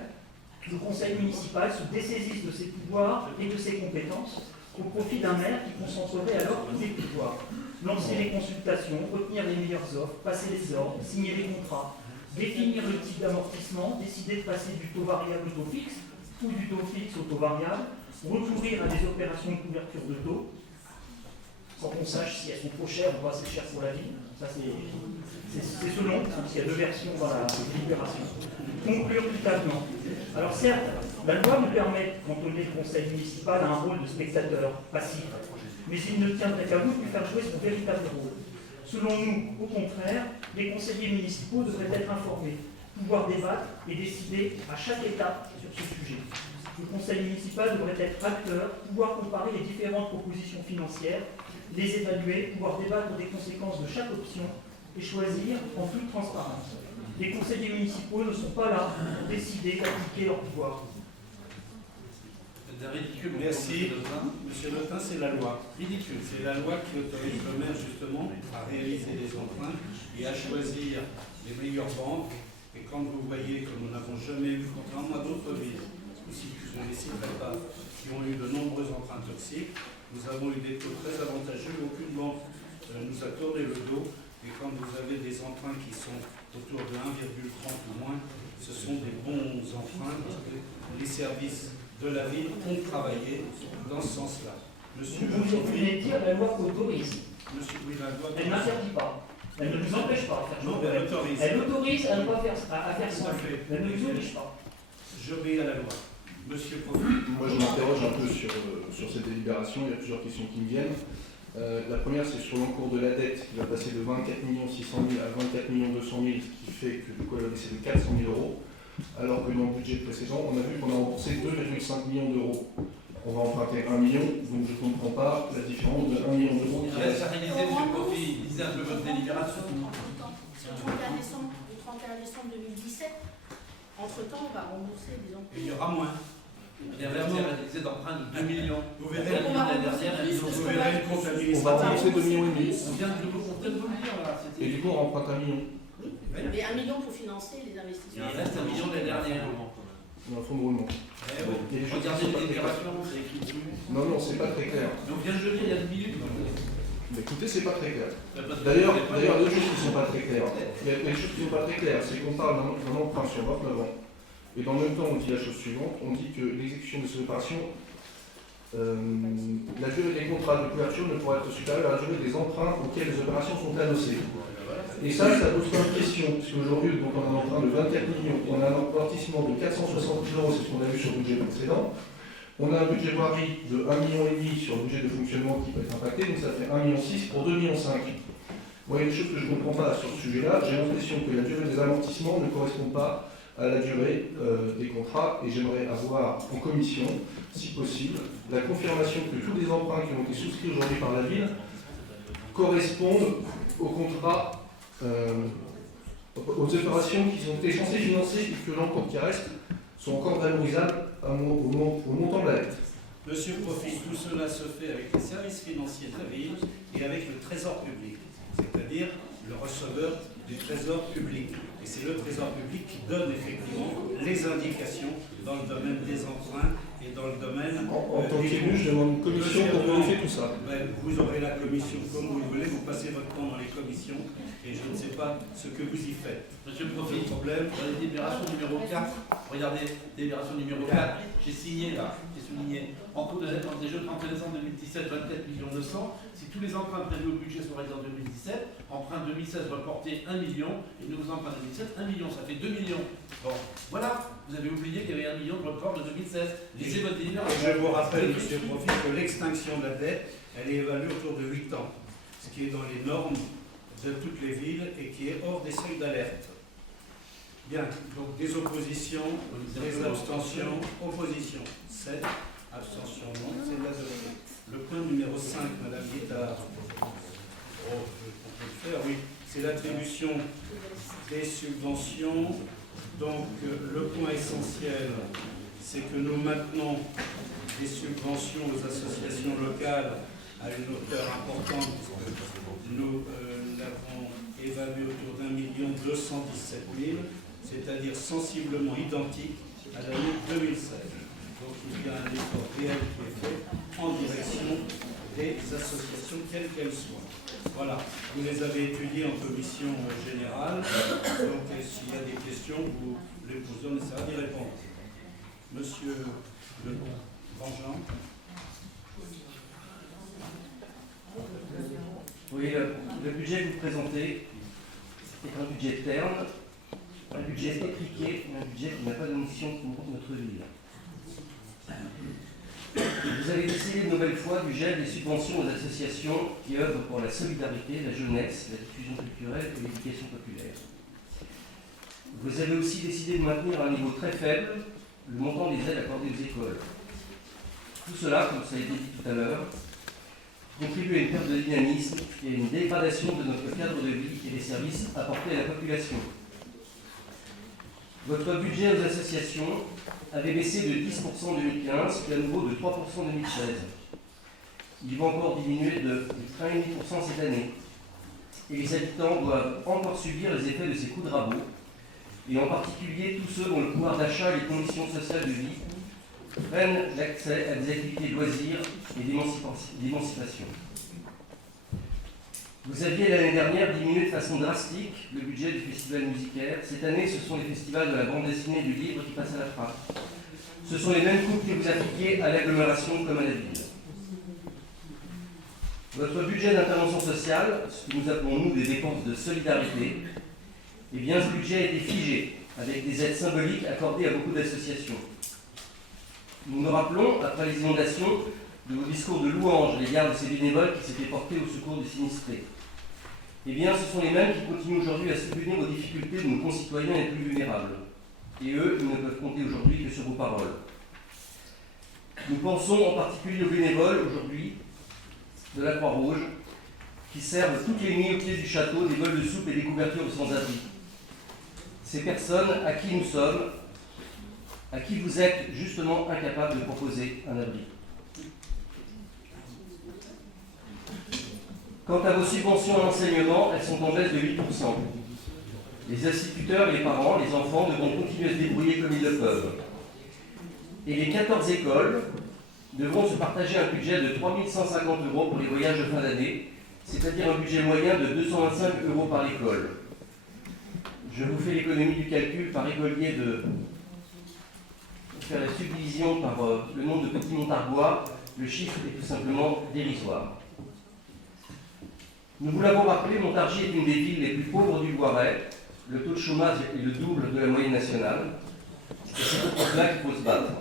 le conseil municipal se dessaisisse de ses pouvoirs et de ses compétences au profit d'un maire qui concentrerait alors tous les pouvoirs. Lancer les consultations, retenir les meilleures offres, passer les ordres, signer les contrats, définir le type d'amortissement, décider de passer du taux variable au taux fixe ou du taux fixe au taux variable, recourir à des opérations de couverture de taux, sans qu'on sache si elles sont trop chères ou pas assez chères pour la ville. Ça, c'est selon, parce qu'il y a deux versions dans la délibération. Conclure tout avenant. Alors certes, la loi nous permet de cantonner le conseil municipal à un rôle de spectateur passif, mais il ne tiendrait qu'à vous de lui faire jouer son véritable rôle. Selon nous, au contraire, les conseillers municipaux devraient être informés, pouvoir débattre et décider à chaque étape sur ce sujet. Le conseil municipal devrait être acteur, pouvoir comparer les différentes propositions financières, les évaluer, pouvoir débattre des conséquences de chaque option et choisir en toute transparence. Les conseillers municipaux ne sont pas là pour décider d'appliquer leur pouvoir. Merci. Monsieur Lotin, c'est la loi. Ridicule. C'est la loi qui autorise le maire justement à réaliser les emprunts et à choisir les meilleures banques. Et quand vous voyez que nous n'avons jamais eu, contrairement à d'autres villes, aussi je ne les citerai pas, qui ont eu de nombreux emprunts toxiques, nous avons eu des taux très avantageux. Aucune banque nous a tourné le dos. Et quand vous avez des emprunts qui sont autour de 1,30 ou moins, ce sont des bons emprunts. Les services de la ville ont travaillé dans ce sens-là. Monsieur, Vous venez de dire la loi autorise. Monsieur, oui, la loi. Elle n'interdit pas. Elle ne nous empêche pas de faire ça. Non, elle autorise. Elle autorise à ne pas faire, à faire ça. Tout à fait. Elle ne nous oblige pas. J'obéis à la loi. Monsieur Profit. Moi, je m'interroge un peu sur cette délibération. Il y a plusieurs questions qui me viennent. La première, c'est sur l'encours de la dette qui va passer de 24 600 000 à 24 200 000, ce qui fait que du coup, elle va baisser de 400 000 euros. Alors que dans le budget précédent, on a vu qu'on a remboursé 2,5 millions d'euros. On va emprunter 1 million, donc je ne comprends pas la différence de 1 million d'euros qui reste. Réalisé, M. Profit, lisez un peu votre délibération. C'est le 31 décembre 2017. Entre-temps, on va rembourser des emprunts. Il y aura moins. Il y avait un réalisé d'emprunt de 2 millions. Vous verrez, On va rembourser plus, vous parce qu'on verrez le compte On va administratif. rembourser 2,5 millions. On vient de nouveau compter 2 millions là. Et du coup, on emprunte 1 million. Mais 1 million pour financer les Il investissements. reste 1 million l'année dernière. On a un fonds de roulement. Eh oui. Il y a des choses qui Regardez sont les pas très claires. délibérations, c'est écrit dessus. Non, non, c'est pas très clair. Mais on vient de le lire il y a 2 minutes. Mais écoutez, c'est pas très clair. Il y a pas de- D'ailleurs, il y a deux choses qui ne sont pas très claires. Il y a des choses qui ne sont pas très claires. C'est qu'on parle d'un emprunt sur 29 ans. Et dans le même temps, on dit la chose suivante. On dit que l'exécution de ces opérations, la durée des contrats de couverture ne pourra être supérieure à la durée des emprunts auxquels les opérations sont adossées. Et ça pose pas de question, puisque aujourd'hui, on a un emprunt de 24 millions, on a un amortissement de 460 000 euros, c'est ce qu'on a vu sur le budget précédent. On a un budget voirie de 1,5 million sur le budget de fonctionnement qui peut être impacté, donc ça fait 1,6 million pour 2,5 millions. Moi, il y a une chose que je ne comprends pas sur ce sujet-là, j'ai l'impression que la durée des amortissements ne correspond pas à la durée des contrats, et j'aimerais avoir en commission, si possible, la confirmation que tous les emprunts qui ont été souscrits aujourd'hui par la ville correspondent aux contrats, aux opérations qui ont été censées financer et que l'encours qui reste sont encore valorisables au montant de la dette. Monsieur Profit, tout cela se fait avec les services financiers de la ville et avec le trésor public, c'est-à-dire le receveur du trésor public. Et c'est le trésor public qui donne effectivement les indications dans le domaine des emprunts et dans le domaine... En tant qu'élu, je demande une commission pour vérifier tout ça. Ben, vous aurez la commission comme vous voulez, vous passez votre temps dans les commissions et je ne sais pas ce que vous y faites. Monsieur le Profit, Profit, problème. dans la délibération numéro 4, regardez, délibération numéro 4, j'ai signé là, j'ai souligné, en cours de dette entre les Jeux 31 décembre 2017, 24 millions 200, si tous les emprunts prévus au budget sont réalisés en 2017, emprunt 2016 reporté 1 million, et nouveaux emprunts 2017, 1 million, ça fait 2 millions. Bon, voilà, vous avez oublié qu'il y avait 1 million de report de 2016. Lisez votre délibération. Je vous rappelle, monsieur Profit, que l'extinction de la dette, elle est évaluée autour de 8 ans, ce qui est dans les normes de toutes les villes et qui est hors des seuils d'alerte. Bien, donc des oppositions, des abstentions, opposition 7, abstention non, c'est adopté. Le point numéro 5, Madame Guittard. Oh, je vais le faire, oui. C'est l'attribution des subventions. Donc, le point essentiel, c'est que nous maintenons des subventions aux associations locales à une hauteur importante, puisque nous l'avons évalué autour d'1 217 000, c'est-à-dire sensiblement identique à l'année 2016. Donc il y a un effort réel qui est fait en direction des associations, quelles qu'elles soient. Voilà, vous les avez étudiées en commission générale, donc s'il y a des questions, vous les posez, on essaiera d'y répondre. Monsieur Le Grandjean. Oui, le budget que vous présentez est un budget terne, un budget étriqué, un budget qui n'a pas de mission pour notre ville. Vous avez décidé une nouvelle fois du gel des subventions aux associations qui œuvrent pour la solidarité, la jeunesse, la diffusion culturelle et l'éducation populaire. Vous avez aussi décidé de maintenir à un niveau très faible le montant des aides accordées aux écoles. Tout cela, comme ça a été dit tout à l'heure, contribue à une perte de dynamisme et à une dégradation de notre cadre de vie et des services apportés à la population. Votre budget aux associations avait baissé de 10% en 2015, puis à nouveau de 3% en 2016. Il va encore diminuer de 1,5% cette année. Et les habitants doivent encore subir les effets de ces coups de rabot, et en particulier tous ceux dont le pouvoir d'achat et les conditions sociales de vie prennent l'accès à des activités de loisirs et d'émancipation. Vous aviez l'année dernière diminué de façon drastique le budget du festival musicaire. Cette année, ce sont les festivals de la bande dessinée et du livre qui passent à la trappe. Ce sont les mêmes coupes que vous appliquez à l'agglomération comme à la ville. Votre budget d'intervention sociale, ce que nous appelons nous des dépenses de solidarité, eh bien ce budget a été figé avec des aides symboliques accordées à beaucoup d'associations. Nous nous rappelons, après les inondations, de vos discours de louange à l'égard de ces bénévoles qui s'étaient portés au secours des sinistrés. Eh bien, ce sont les mêmes qui continuent aujourd'hui à subvenir aux difficultés de nos concitoyens les plus vulnérables. Et eux, ils ne peuvent compter aujourd'hui que sur vos paroles. Nous pensons en particulier aux bénévoles aujourd'hui de la Croix-Rouge qui servent toutes les nuits au pied du château des bols de soupe et des couvertures de sans-abri. Ces personnes à qui nous sommes, à qui vous êtes justement incapables de proposer un abri. Quant à vos subventions à l'enseignement, elles sont en baisse de 8%. Les instituteurs, les parents, les enfants devront continuer à se débrouiller comme ils le peuvent. Et les 14 écoles devront se partager un budget de 3 150 € pour les voyages de fin d'année, c'est-à-dire un budget moyen de 225 € par école. Je vous fais l'économie du calcul par écolier de faire la subdivision par le nombre de petits Montargois. Le chiffre est tout simplement dérisoire. Nous vous l'avons rappelé, Montargis est une des villes les plus pauvres du Loiret. Le taux de chômage est le double de la moyenne nationale. Et c'est pour cela qu'il faut se battre.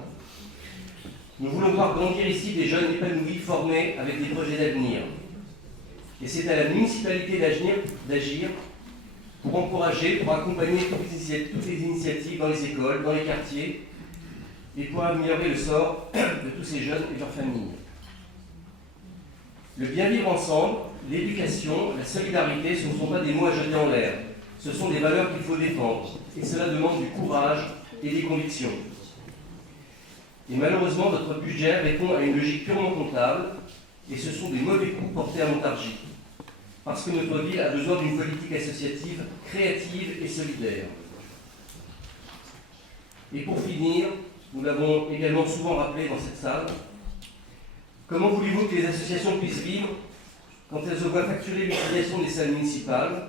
Nous voulons voir grandir ici des jeunes épanouis, formés avec des projets d'avenir. Et c'est à la municipalité d'agir pour encourager, pour accompagner toutes les initiatives dans les écoles, dans les quartiers, et pour améliorer le sort de tous ces jeunes et leurs familles. Le bien vivre ensemble, l'éducation, la solidarité, ce ne sont pas des mots à jeter en l'air. Ce sont des valeurs qu'il faut défendre. Et cela demande du courage et des convictions. Et malheureusement, votre budget répond à une logique purement comptable, et ce sont des mauvais coups portés à Montargis. Parce que notre ville a besoin d'une politique associative créative et solidaire. Et pour finir, nous l'avons également souvent rappelé dans cette salle, comment voulez-vous que les associations puissent vivre quand elles se voient facturer l'utilisation des salles municipales,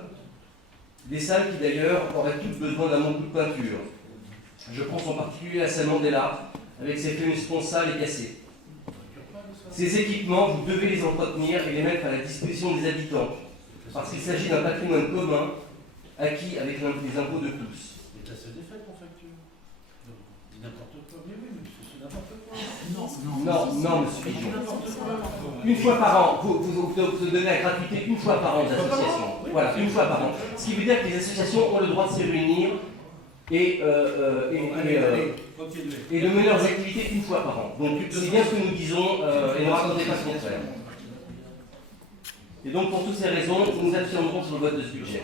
des salles qui d'ailleurs auraient toutes besoin d'un bon coup de peinture. Je pense en particulier à la salle Mandela, avec ses fameuses ponts sales et cassés. Ces équipements, vous devez les entretenir et les mettre à la disposition des habitants, parce qu'il s'agit d'un patrimoine commun, acquis avec les impôts de tous. Mais t'as ce défait qu'on facture. Dis n'importe quoi. Mais oui, mais c'est n'importe quoi. Non, monsieur Pigeon. Une fois par an, vous donnez la gratuité une fois par an aux associations. Voilà, une fois par an. Ce qui veut dire que les associations ont le droit de se réunir et de mener leurs activités une fois par an. Donc c'est bien ce que nous disons et ne racontez pas ce contraire. Et donc pour toutes ces raisons, nous nous abstiendrons sur le vote de ce budget.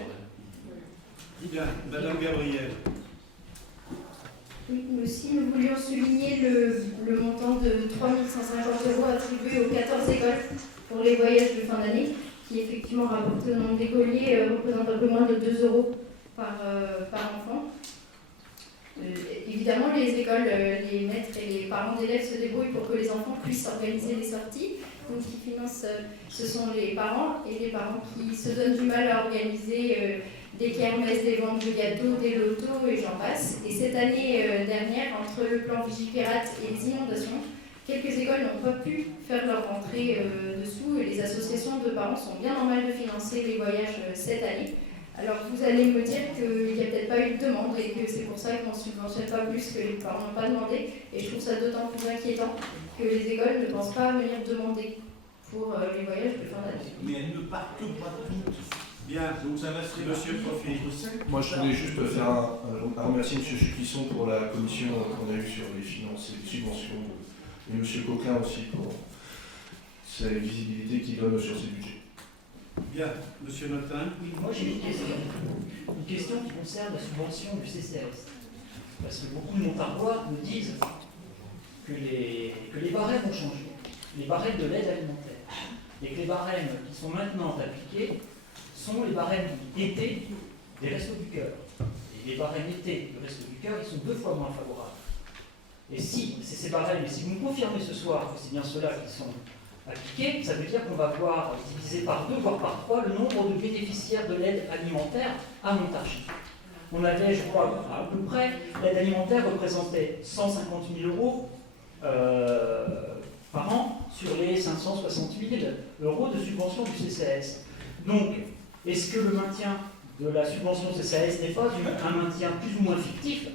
Bien, Madame Gabriel. Oui, nous aussi, nous voulions souligner le montant de 3 150 € attribué aux 14 écoles pour les voyages de fin d'année, qui effectivement rapporté au nombre d'écoliers représente un peu moins de 2 € par enfant. Évidemment, les écoles, les maîtres et les parents d'élèves se débrouillent pour que les enfants puissent organiser les sorties. Donc, qui financent, ce sont les parents, et les parents qui se donnent du mal à organiser des kermesses, des ventes de gâteaux, des lotos et j'en passe. Et cette année dernière, entre le plan Vigipirate et les inondations, quelques écoles n'ont pas pu faire leur rentrée dessous, et les associations de parents sont bien normales de financer les voyages cette année. Alors vous allez me dire qu'il n'y a peut-être pas eu de demande et que c'est pour ça qu'on ne subventionne pas plus que les parents n'ont pas demandé. Et je trouve ça d'autant plus inquiétant que les écoles ne pensent pas à venir demander pour les voyages de fin d'année. Mais elles ne partent pas toutes. Bien, Donc ça va se Monsieur Profil. Moi, je voulais juste faire un remercier M. Chupisson pour la commission qu'on a eue sur les finances et les subventions, et M. Coquelin aussi pour sa visibilité qu'il donne sur ces budgets. Bien, Monsieur Notin. Oui, moi j'ai une question. Une question qui concerne la subvention du CCAS. Parce que beaucoup de Montarois me disent que les barèmes ont changé. Les barèmes de l'aide alimentaire. Et que les barèmes qui sont maintenant appliqués sont les barèmes été des Restos du Cœur. Et les barèmes été des Restos du Cœur, ils sont 2 fois moins favorables. Et si c'est ces barèmes, et si vous me confirmez ce soir que c'est bien ceux-là qui sont appliqués, ça veut dire qu'on va voir divisé par 2, voire par 3, le nombre de bénéficiaires de l'aide alimentaire à Montargis. On avait, je crois, à peu près, l'aide alimentaire représentait 150 000 € par an sur les 560 000 € de subvention du CCAS. Donc, est-ce que le maintien de la subvention CCAS n'est pas un maintien plus ou moins fictif,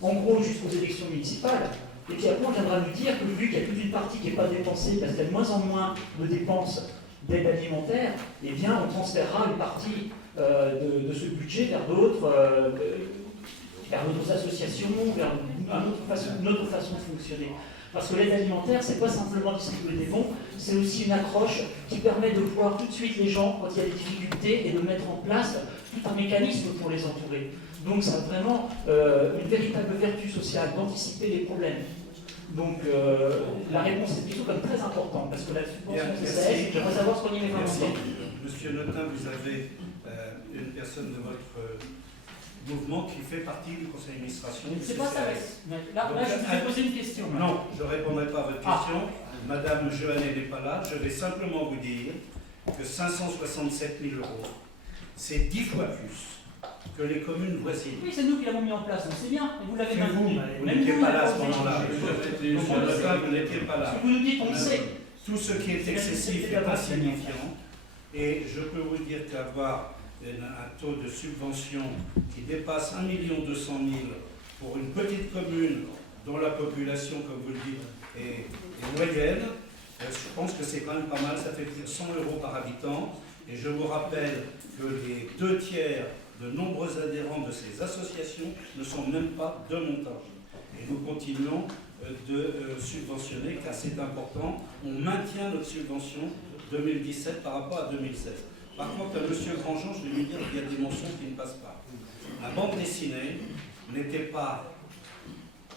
en gros jusqu'aux élections municipales? Et puis après, on viendra nous dire que vu qu'il y a toute une partie qui n'est pas dépensée, parce qu'il y a de moins en moins de dépenses d'aide alimentaire, eh bien, on transférera une partie de ce budget vers d'autres associations, vers une autre façon de fonctionner. Parce que l'aide alimentaire, c'est pas simplement distribuer des bons, c'est aussi une accroche qui permet de voir tout de suite les gens quand il y a des difficultés et de mettre en place tout un mécanisme pour les entourer. Donc ça a vraiment une véritable vertu sociale d'anticiper les problèmes. Donc la réponse est plutôt comme très importante, parce que la subvention CCAS, j'aimerais savoir ce qu'on y met vraiment. Monsieur Notin, vous avez une personne de votre mouvement qui fait partie du conseil d'administration. C'est pas ça. Là, je vous ai posé une question. Non, je ne répondrai pas à votre question. Madame Joannet n'est pas là. Je vais simplement vous dire que 567 000 €, c'est 10 fois plus que les communes voisines. Oui, c'est nous qui l'avons mis en place, on sait bien, et vous l'avez maintenu. Vous n'étiez pas là à ce moment-là. Monsieur Notin, vous n'étiez pas là. Ce que vous nous dites, on le sait. Tout ce qui est excessif est insignifiant. Et je peux vous dire qu'avoir un taux de subvention qui dépasse 1 200 000 € pour une petite commune dont la population, comme vous le dites, est moyenne, je pense que c'est quand même pas mal, ça fait 100 € par habitant. Et je vous rappelle que les 2 tiers de nombreux adhérents de ces associations ne sont même pas de Montargis. Et nous continuons de subventionner, car c'est important. On maintient notre subvention 2017 par rapport à 2016. Par contre, à M. Grandjean, je vais lui dire qu'il y a des mentions qui ne passent pas. La bande dessinée n'était pas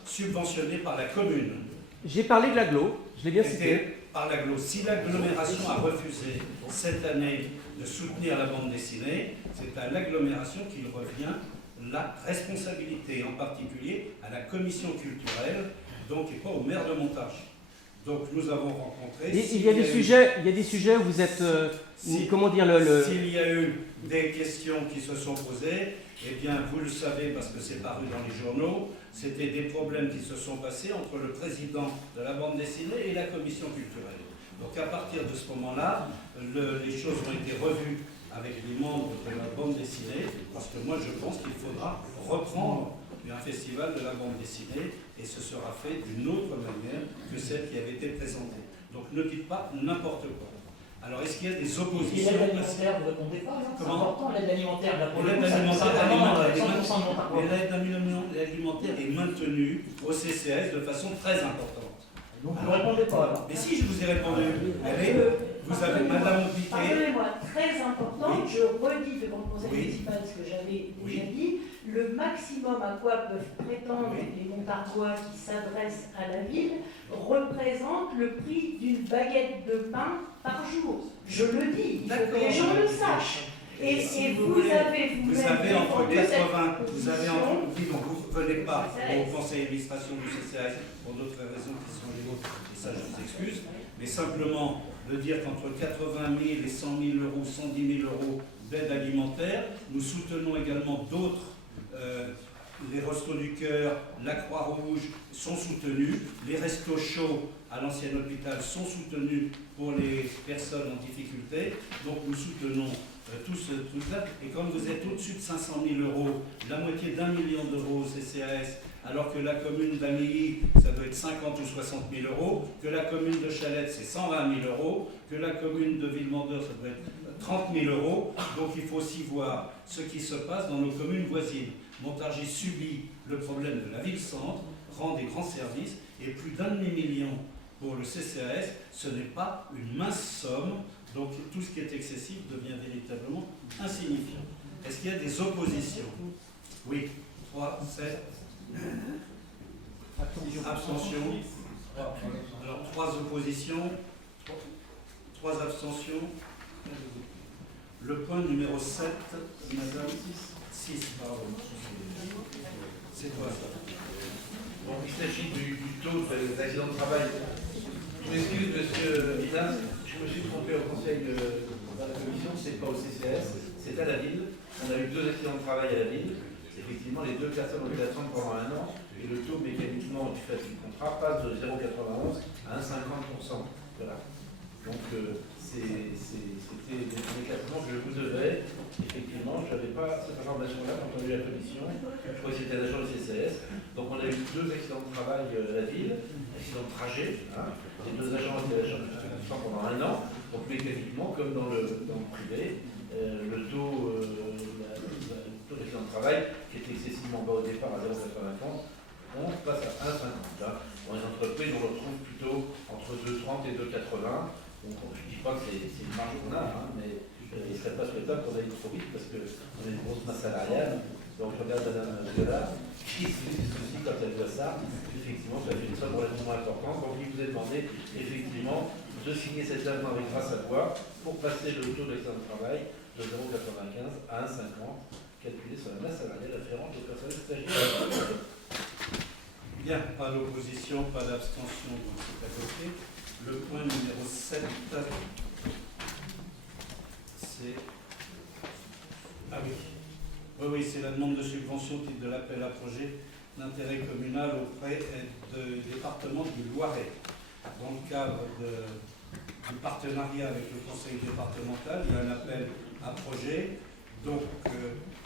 subventionnée par la commune. J'ai parlé de l'agglo, je l'ai bien cité. C'était par l'agglo. Si l'agglomération a refusé cette année de soutenir la bande dessinée, c'est à l'agglomération qu'il revient la responsabilité, en particulier à la commission culturelle, donc et pas au maire de Montargis. Donc nous avons rencontré... Il y a des sujets où vous êtes... comment dire S'il y a eu des questions qui se sont posées, eh bien vous le savez parce que c'est paru dans les journaux, c'était des problèmes qui se sont passés entre le président de la bande dessinée et la commission culturelle. Donc à partir de ce moment-là, les choses ont été revues avec les membres de la bande dessinée, parce que moi je pense qu'il faudra reprendre un festival de la bande dessinée, et ce sera fait d'une autre manière que celle qui avait été présentée. Donc ne dites pas n'importe quoi. Alors est-ce qu'il y a des oppositions? Et l'aide alimentaire, vous répondez pas, c'est important, l'aide alimentaire. L'aide alimentaire est maintenue au CCAS de façon très importante. Donc vous ne répondez pas alors. Mais si, je vous ai répondu. Vous avez, Madame Piquet. Pardonnez-moi, très important, Oui. je redis devant le conseil Oui. municipal ce que j'avais Oui. déjà dit, le maximum à quoi peuvent prétendre Oui. les Montargois qui s'adressent à la ville représente le prix d'une baguette de pain par jour. Je le dis, il faut que les gens le sachent. Et Si vous voulez, avez vous avez entre défendu cette 80, vous avez entre, position. oui, donc vous ne venez pas CCAS. au conseil d'administration du CCAS pour d'autres raisons qui sont les vôtres, et ça je vous excuse, mais simplement de dire qu'entre 80 000 et 100 000 euros, 110 000 euros d'aide alimentaire, nous soutenons également d'autres, les Restos du Cœur, la Croix-Rouge sont soutenus, les Restos Chauds à l'ancien hôpital sont soutenus pour les personnes en difficulté, donc nous soutenons tout ce truc-là. Et comme vous êtes au-dessus de 500 000 euros, la moitié d'1 million d'euros au CCAS, alors que la commune d'Amilly, ça doit être 50 ou 60 000 euros, que la commune de Chalette, c'est 120 000 euros, que la commune de Villemandeur, ça doit être 30 000 euros. Donc il faut aussi voir ce qui se passe dans nos communes voisines. Montargis subit le problème de la ville-centre, rend des grands services, et plus d'1 demi-million pour le CCAS, ce n'est pas une mince somme. Donc tout ce qui est excessif devient véritablement insignifiant. Est-ce qu'il y a des oppositions? Oui. 3, 7. Abstentions. Alors 3 oppositions. 3 abstentions. Le point numéro 7, Madame 6, pardon. C'est quoi ça? Bon, il s'agit du taux des accidents de travail. Je m'excuse, monsieur Minas, je me suis trompé au conseil de la commission, c'est pas au CCS, c'est à la ville. On a eu 2 accidents de travail à la ville. Effectivement, les 2 personnes ont été absentes pendant 1 an et le taux mécaniquement du fait du contrat passe de 0,91 à 1,50%. Voilà. Donc, c'était des déclassements que je vous devais. Effectivement, je n'avais pas cette information-là quand on a eu la commission. Je crois que c'était un agent du CCS. Donc, on a eu 2 accidents de travail à la ville, accidents de trajet. Hein. Les 2 agents étaient agents pendant 1 an. Donc, mécaniquement, comme dans le privé, le taux d'accident de travail, qui était excessivement bas au départ à 0,95, on passe à 1,50. Là, dans les entreprises, on le retrouve plutôt entre 2,30 et 2,80. Donc, je ne dis pas que c'est une marge qu'on a, hein, mais il ne serait pas souhaitable qu'on aille trop vite parce qu'on a une grosse masse salariale. Donc, je regarde Madame Viola, qui se dit ceci quand elle voit ça. Effectivement, ça fait une somme relativement importante. Donc, il vous est demandé, effectivement, de signer cet avenant avec grâce à voix pour passer le taux d'accident de travail de 0,95 à 1,50, calculé sur la masse salariale afférente au personnel stagiaire. Bien, pas d'opposition, pas d'abstention, donc c'est à côté. Le point numéro 7, c'est... Ah oui. Oui, c'est la demande de subvention au titre de l'appel à projet d'intérêt communal auprès du département du Loiret. Dans le cadre du partenariat avec le conseil départemental, il y a un appel à projet. Donc,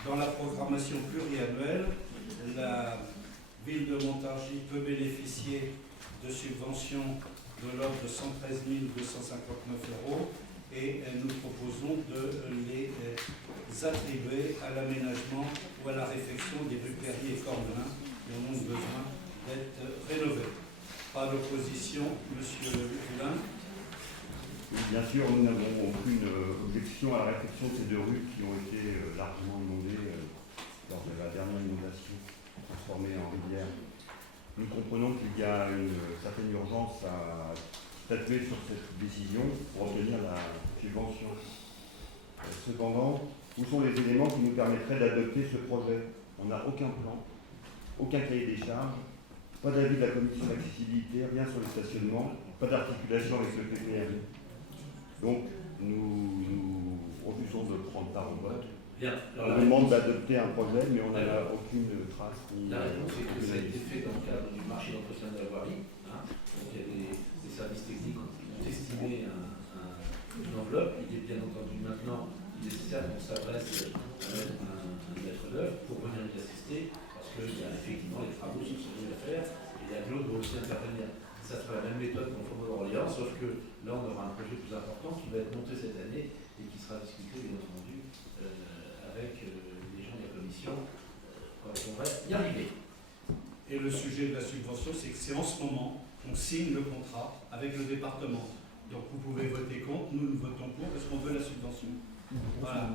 dans la programmation pluriannuelle, la ville de Montargis peut bénéficier de subventions de l'ordre de 113 259 € et nous proposons de les attribuer à l'aménagement ou à la réfection des rues Perrier et Cormelin qui ont besoin d'être rénovées. Pas d'opposition, monsieur Hulin. Bien sûr, nous n'avons aucune objection à la réfection de ces 2 rues qui ont été largement inondées lors de la dernière inondation transformée en rivière. Nous comprenons qu'il y a une certaine urgence à statuer sur cette décision pour obtenir la subvention. Cependant, où sont les éléments qui nous permettraient d'adopter ce projet? On n'a aucun plan, aucun cahier des charges, pas d'avis de la commission d'accessibilité, rien sur le stationnement, pas d'articulation avec le PPR. Donc, nous refusons de prendre part au vote. Bien. On demande d'adopter un projet, mais on n'a aucune trace. La réponse est que ça a été fait dans le cadre du marché d'entretien de la voirie. Hein. Donc il y a des services techniques qui ont estimé une enveloppe. Il est bien entendu maintenant nécessaire qu'on s'adresse à mettre un maître d'œuvre pour venir y assister, parce qu'il y a effectivement les travaux sur ce que à faire, et la GLO doit aussi intervenir. Ça sera la même méthode qu'on fera dans Orléans, sauf que là on aura un projet plus important qui va être monté cette année et qui sera discuté bien entendu avec les gens de la commission, on va y arriver. Et le sujet de la subvention, c'est que c'est en ce moment on signe le contrat avec le département. Donc vous pouvez voter contre, nous votons pour parce qu'on veut la subvention. Voilà.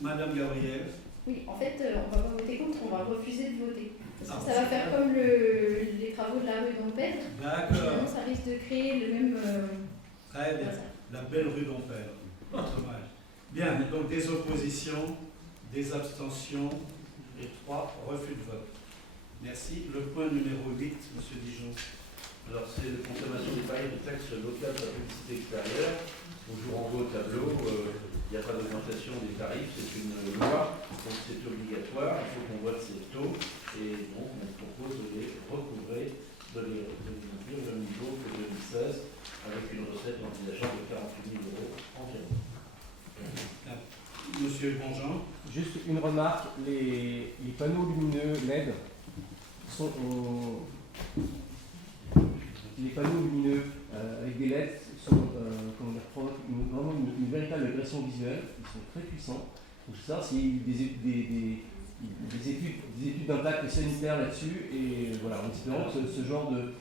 Madame Gabriel. Oui, en fait, on ne va pas voter contre, on va refuser de voter. Parce que Ah, ça va faire comme les travaux de la rue d'Ampère. D'accord. Ça risque de créer le même... Très bien. La belle rue d'Ampère. Dommage. Bien, donc des oppositions, des abstentions et 3 refus de vote. Merci. Le point numéro 8, M. Dijon. Alors, c'est la consommation des tarifs de taxes locales sur la publicité extérieure. Donc, je vous renvoie au tableau. Il n'y a pas d'augmentation des tarifs, c'est une loi, donc c'est obligatoire. Il faut qu'on vote ces taux. Et donc, on propose de les recouvrer, de les maintenir au même niveau que 2016, avec une recette envisageable de 48 000 € environ. Monsieur Bonjean. Juste une remarque, les panneaux lumineux LED sont les panneaux lumineux avec des LED provoquent vraiment une véritable agression visuelle. Ils sont très puissants. Donc, je veux savoir s'il y a eu des études d'impact sanitaire là-dessus, et voilà, en espérant que ce genre de publicité.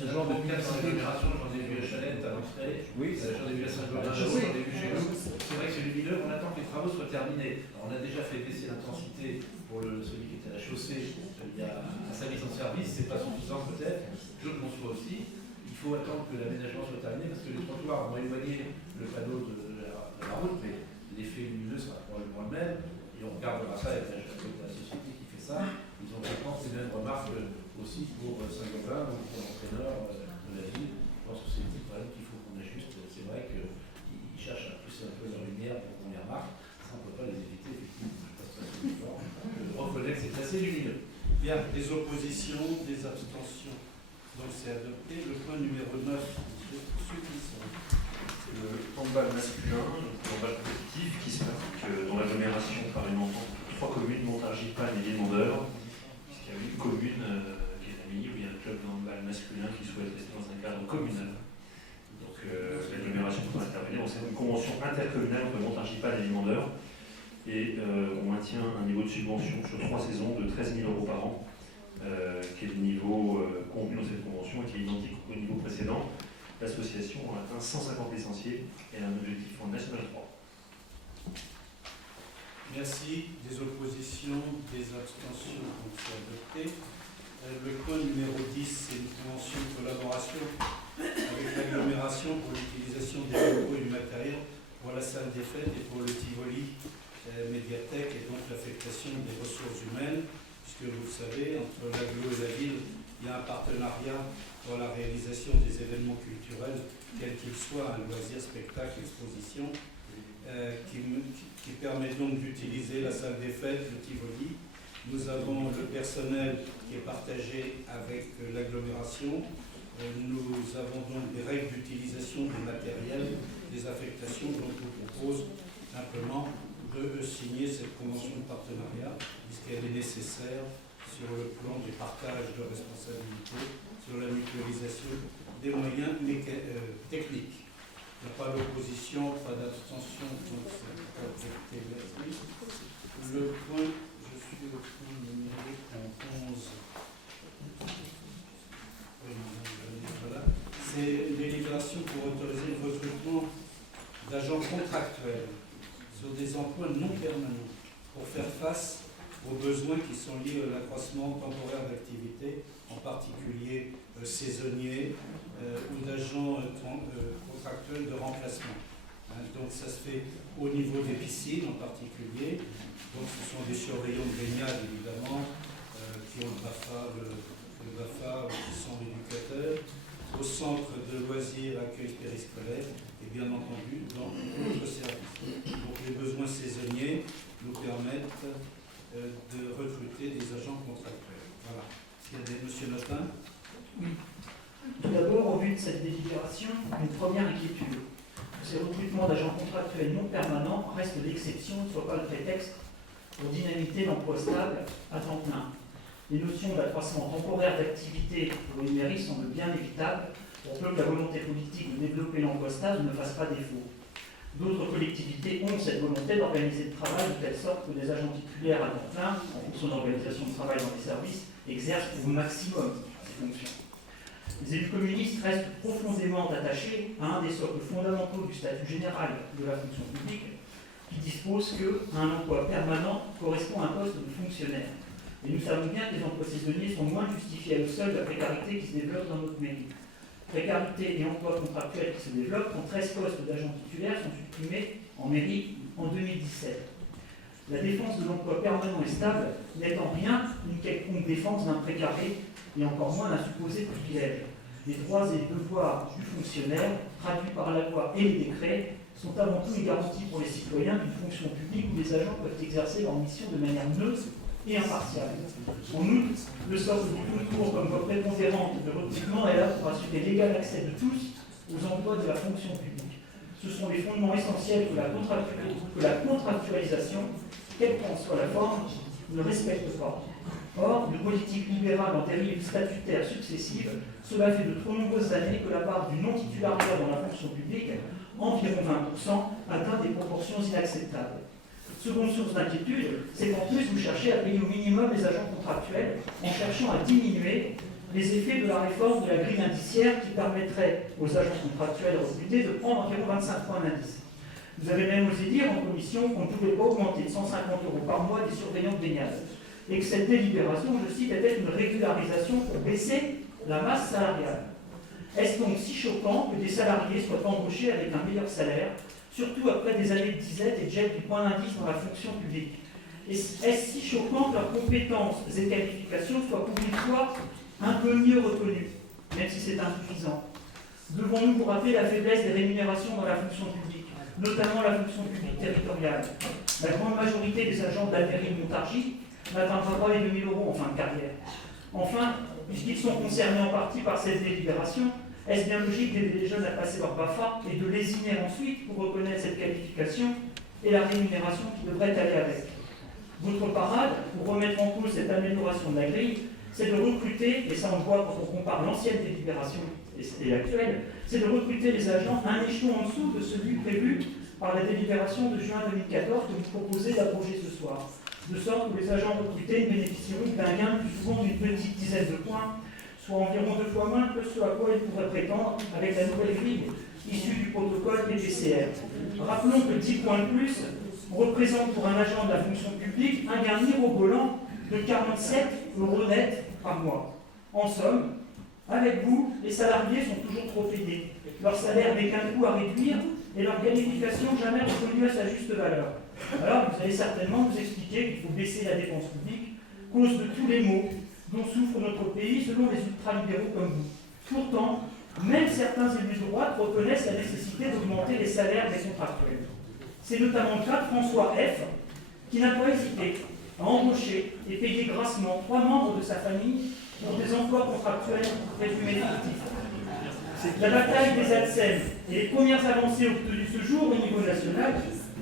J'en ai vu à Chalette, à l'entrée, oui, j'en ai vu à Saint-Gobain, j'en ai vu chez nous. C'est vrai que c'est lumineux, on attend que les travaux soient terminés. Alors, on a déjà fait baisser l'intensité pour celui qui était à la chaussée. Il y a sa mise en service, c'est pas suffisant peut-être, je le conçois aussi. Il faut attendre que l'aménagement soit terminé parce que les trottoirs vont éloigner le panneau de la route, mais l'effet lumineux sera probablement le même. Et on regardera ça avec la société qui fait ça. Ils ont vraiment ces mêmes remarques aussi pour Saint-Gobain, donc pour l'entraîneur de la ville. Je pense que c'est une petite problème qu'il faut qu'on ajuste. C'est vrai qu'ils cherchent à pousser un peu leur lumière pour qu'on les remarque. Ça, on ne peut pas les éviter, effectivement. Je passe pas sur le fort. Je reconnais que c'est assez lumineux. Bien, des oppositions, des abstentions. Donc c'est adopté. Le point numéro 9, ceux qui sont. C'est le handball masculin, le handball compétitif qui se pratique dans l'agglomération par une entente de 3 communes, Montargis, Panne et Villemondeur. Puisqu'il y a une commune qui est l'AMI, où il y a un club de handball masculin qui souhaite rester dans un cadre communal. Donc l'agglomération peut intervenir. C'est une convention intercommunale entre Montargis, Panne et Villemondeur. Et on maintient un niveau de subvention sur 3 saisons de 13 000 € par an, qui est le niveau convenu dans cette convention et qui est identique au niveau précédent. L'association a atteint 150 licenciés et a un objectif en National 3. Merci. Des oppositions, des abstentions, donc c'est adopté. Le point numéro 10, c'est une convention de collaboration avec l'agglomération pour l'utilisation des locaux et du matériel pour la salle des fêtes et pour le Tivoli médiathèque et donc l'affectation des ressources humaines, puisque vous le savez, entre l'agglo et la ville, il y a un partenariat pour la réalisation des événements culturels, quels qu'ils soient, un loisir, spectacle, exposition, qui permet donc d'utiliser la salle des fêtes, le Tivoli. Nous avons le personnel qui est partagé avec l'agglomération. Nous avons donc des règles d'utilisation des matériels, des affectations, donc on propose simplement de signer cette convention de partenariat, puisqu'elle est nécessaire sur le plan du partage de responsabilités, sur la mutualisation des moyens techniques. Il n'y a pas d'opposition, pas d'abstention, donc c'est adopté. Le point, je suis au point numéro 11. Voilà. C'est une délibération pour autoriser le recrutement d'agents contractuels sur des emplois non permanents pour faire face aux besoins qui sont liés à l'accroissement temporaire d'activité, en particulier saisonniers ou d'agents contractuels de remplacement. Donc ça se fait au niveau des piscines en particulier. Donc ce sont des surveillants de baignade évidemment qui ont le BAFA qui sont éducateurs, au centre de loisirs, accueil périscolaire et bien entendu dans d'autres services. Donc les besoins saisonniers nous permettent de recruter des agents contractuels. Voilà. Est-ce qu'il y a des... Monsieur Notin? Oui. Tout d'abord, au vu de cette délibération, une première inquiétude. Ces recrutements d'agents contractuels non permanents restent l'exception, ne soit pas le prétexte pour dynamiter l'emploi stable à temps plein. Les notions d'accroissement temporaire d'activité pour une mairie semblent bien évitables pour peu que la volonté politique de développer l'emploi stable ne fasse pas défaut. D'autres collectivités ont cette volonté d'organiser le travail de telle sorte que des agents titulaires à temps plein, en fonction de l'organisation de travail dans les services, exercent au maximum ces fonctions. Les élus communistes restent profondément attachés à un des socles fondamentaux du statut général de la fonction publique, qui dispose qu'un emploi permanent correspond à un poste de fonctionnaire. Et nous savons bien que les emplois saisonniers sont moins justifiés à eux seuls de la précarité qui se développe dans notre mairie. Précarité et emploi contractuel qui se développent quand 13 postes d'agents titulaires sont supprimés en mairie en 2017. La défense de l'emploi permanent et stable n'est en rien une quelconque défense d'un précaré et encore moins d'un supposé privilège. Les droits et les devoirs du fonctionnaire, traduits par la loi et les décrets, sont avant tout une garantie pour les citoyens d'une fonction publique où les agents peuvent exercer leur mission de manière neutre et impartiale. En outre, le socle du concours comme voie prépondérante de recrutement est là pour assurer l'égal accès de tous aux emplois de la fonction publique. Ce sont les fondements essentiels que la contractualisation, quelle qu'en soit la forme, ne respecte pas. Or, de politiques libérales en dérives statutaires successives, cela fait de trop nombreuses années que la part du non-titulariat dans la fonction publique, environ 20%, atteint des proportions inacceptables. Seconde source d'inquiétude, c'est qu'en plus vous cherchez à payer au minimum les agents contractuels en cherchant à diminuer les effets de la réforme de la grille indiciaire qui permettrait aux agents contractuels recrutés de prendre environ 25 points d'indice. Vous avez même osé dire en commission qu'on ne pouvait pas augmenter de 150 € par mois des surveillants de baignade et que cette délibération, je cite, était une régularisation pour baisser la masse salariale. Est-ce donc si choquant que des salariés soient embauchés avec un meilleur salaire, surtout après des années de disette et de gel du point d'indice dans la fonction publique? Est-ce si choquant que leurs compétences et qualifications soient pour une fois un peu mieux reconnues, même si c'est insuffisant? Devons-nous vous rappeler la faiblesse des rémunérations dans la fonction publique, notamment la fonction publique territoriale? La grande majorité des agents de la mairie de Montargis n'atteindra pas les 2 000 € en fin de carrière. Enfin, puisqu'ils sont concernés en partie par cette délibération, est-ce bien logique d'aider les jeunes à passer leur BAFA et de lésiner ensuite pour reconnaître cette qualification et la rémunération qui devrait aller avec? Votre parade, pour remettre en cause cette amélioration de la grille, c'est de recruter, et ça on le voit quand on compare l'ancienne délibération et l'actuelle, c'est de recruter les agents un échelon en dessous de celui prévu par la délibération de juin 2014 que vous proposez d'abroger ce soir. De sorte que les agents recrutés ne bénéficieront d'un gain plus souvent d'une petite dizaine de points, soit environ 2 fois moins que ce à quoi ils pourraient prétendre avec la nouvelle grille issue du protocole des PCR. Rappelons que 10 points de plus représentent pour un agent de la fonction publique un gain mirobolant de 47 € net par mois. En somme, avec vous, les salariés sont toujours trop payés. Leur salaire n'est qu'un coût à réduire et leur qualification jamais reconnue à sa juste valeur. Alors, vous allez certainement nous expliquer qu'il faut baisser la dépense publique, cause de tous les maux dont souffre notre pays selon les ultralibéraux comme vous. Pourtant, même certains élus de droite reconnaissent la nécessité d'augmenter les salaires des contractuels. C'est notamment le cas de François F., qui n'a pas hésité à embaucher et payer grassement 3 membres de sa famille pour des emplois contractuels présumés fictifs. La bataille des ADSEM et les premières avancées obtenues ce jour au niveau national,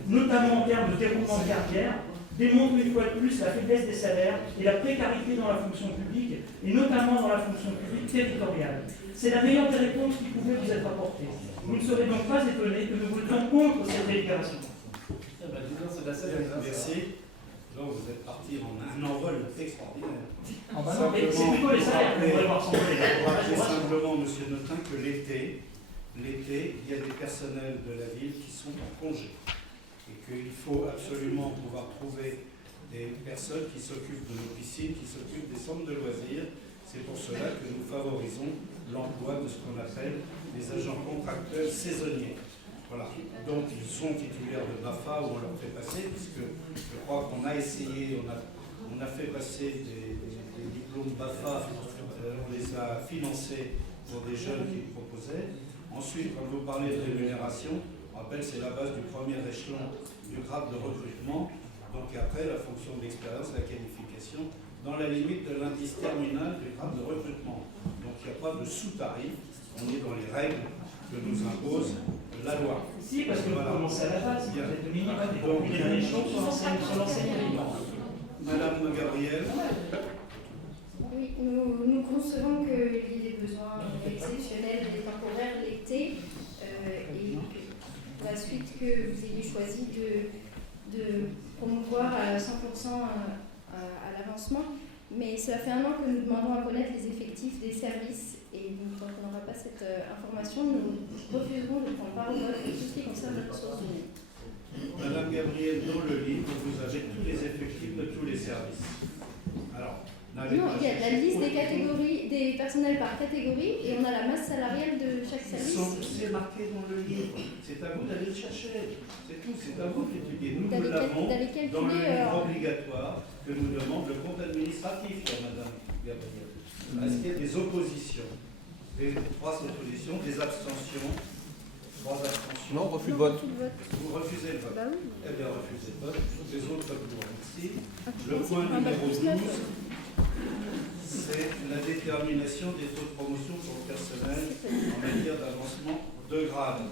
notamment en termes de déroulement de carrière, démontrent une fois de plus la faiblesse des salaires et la précarité dans la fonction publique, et notamment dans la fonction publique territoriale. C'est la meilleure des réponses qui pouvait vous être apportée. Vous ne serez donc pas étonné que nous votions contre cette délibération. Merci. Donc vous êtes parti en un envol extraordinaire. C'est plutôt les salaires qu'on devrait voir s'envoler. Pour rappeler simplement, monsieur Notin, que l'été, il y a des personnels de la ville qui sont en congé. Et qu'il faut absolument pouvoir trouver des personnes qui s'occupent de nos piscines, qui s'occupent des centres de loisirs. C'est pour cela que nous favorisons l'emploi de ce qu'on appelle les agents contractuels saisonniers. Voilà. Donc ils sont titulaires de BAFA où on leur fait passer, puisque je crois qu'on a essayé, on a fait passer des diplômes BAFA, on les a financés pour des jeunes qui le proposaient. Ensuite, quand vous parlez de rémunération, on rappelle c'est la base du premier échelon du grade de recrutement, donc après la fonction d'expérience, la qualification, dans la limite de l'indice terminal du grade de recrutement. Donc il n'y a pas de sous-tarif, on est dans les règles que nous impose la loi. Si, parce que vous commencez à la base, vous êtes le minimum, et donc il y a un échelon sur l'enseignement. Madame Gabrielle. Oui, nous concevons qu'il y ait des besoins exceptionnels et temporaires l'été, et que la suite que vous ayez choisi de promouvoir à 100% à l'avancement. Mais cela fait 1 an que nous demandons à connaître les effectifs effectifs des services. Et donc, tant qu'on n'aura pas cette information, nous refuserons de prendre part au vote de tout ce qui concerne les ressources humaines. Madame Gabrielle, dans le livre, vous avez tous les effectifs de tous les services. Alors, non, il y a la liste des catégories, des personnels par catégorie, et on a la masse salariale de chaque service. C'est marqué dans le livre. C'est à vous d'aller le chercher. C'est tout. C'est à vous d'étudier. Nous, nous l'avons dans le livre obligatoire que nous demande le compte administratif, Madame Gabrielle. Est-ce qu'il y a des oppositions? Des 3 oppositions, des abstentions? 3 abstentions. Non, refus de vote. Vous refusez le vote. Bah oui. Eh bien, refusez le vote. Les autres, vous remercie. Le point numéro 12, c'est la détermination des taux de promotion pour le personnel en matière d'avancement de grade.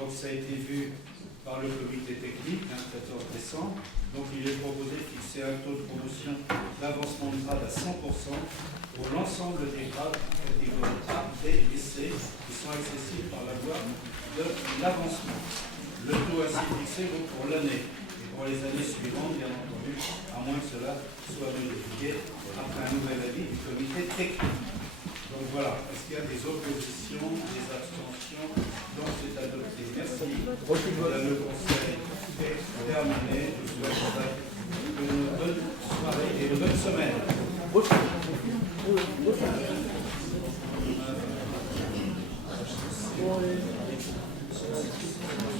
Donc, ça a été vu par le comité technique, le 14 décembre. Donc, il est proposé de fixer un taux de promotion d'avancement de grade à 100% pour l'ensemble des grades catégorie A, B et C qui sont accessibles par la voie de l'avancement. Le taux ainsi fixé vaut pour l'année et pour les années suivantes, bien entendu, à moins que cela soit modifié après un nouvel avis du comité technique. Donc voilà, est-ce qu'il y a des oppositions, des abstentions? Donc c'est adopté. Merci. Le conseil est terminé. Je vous souhaite une bonne soirée et une bonne semaine.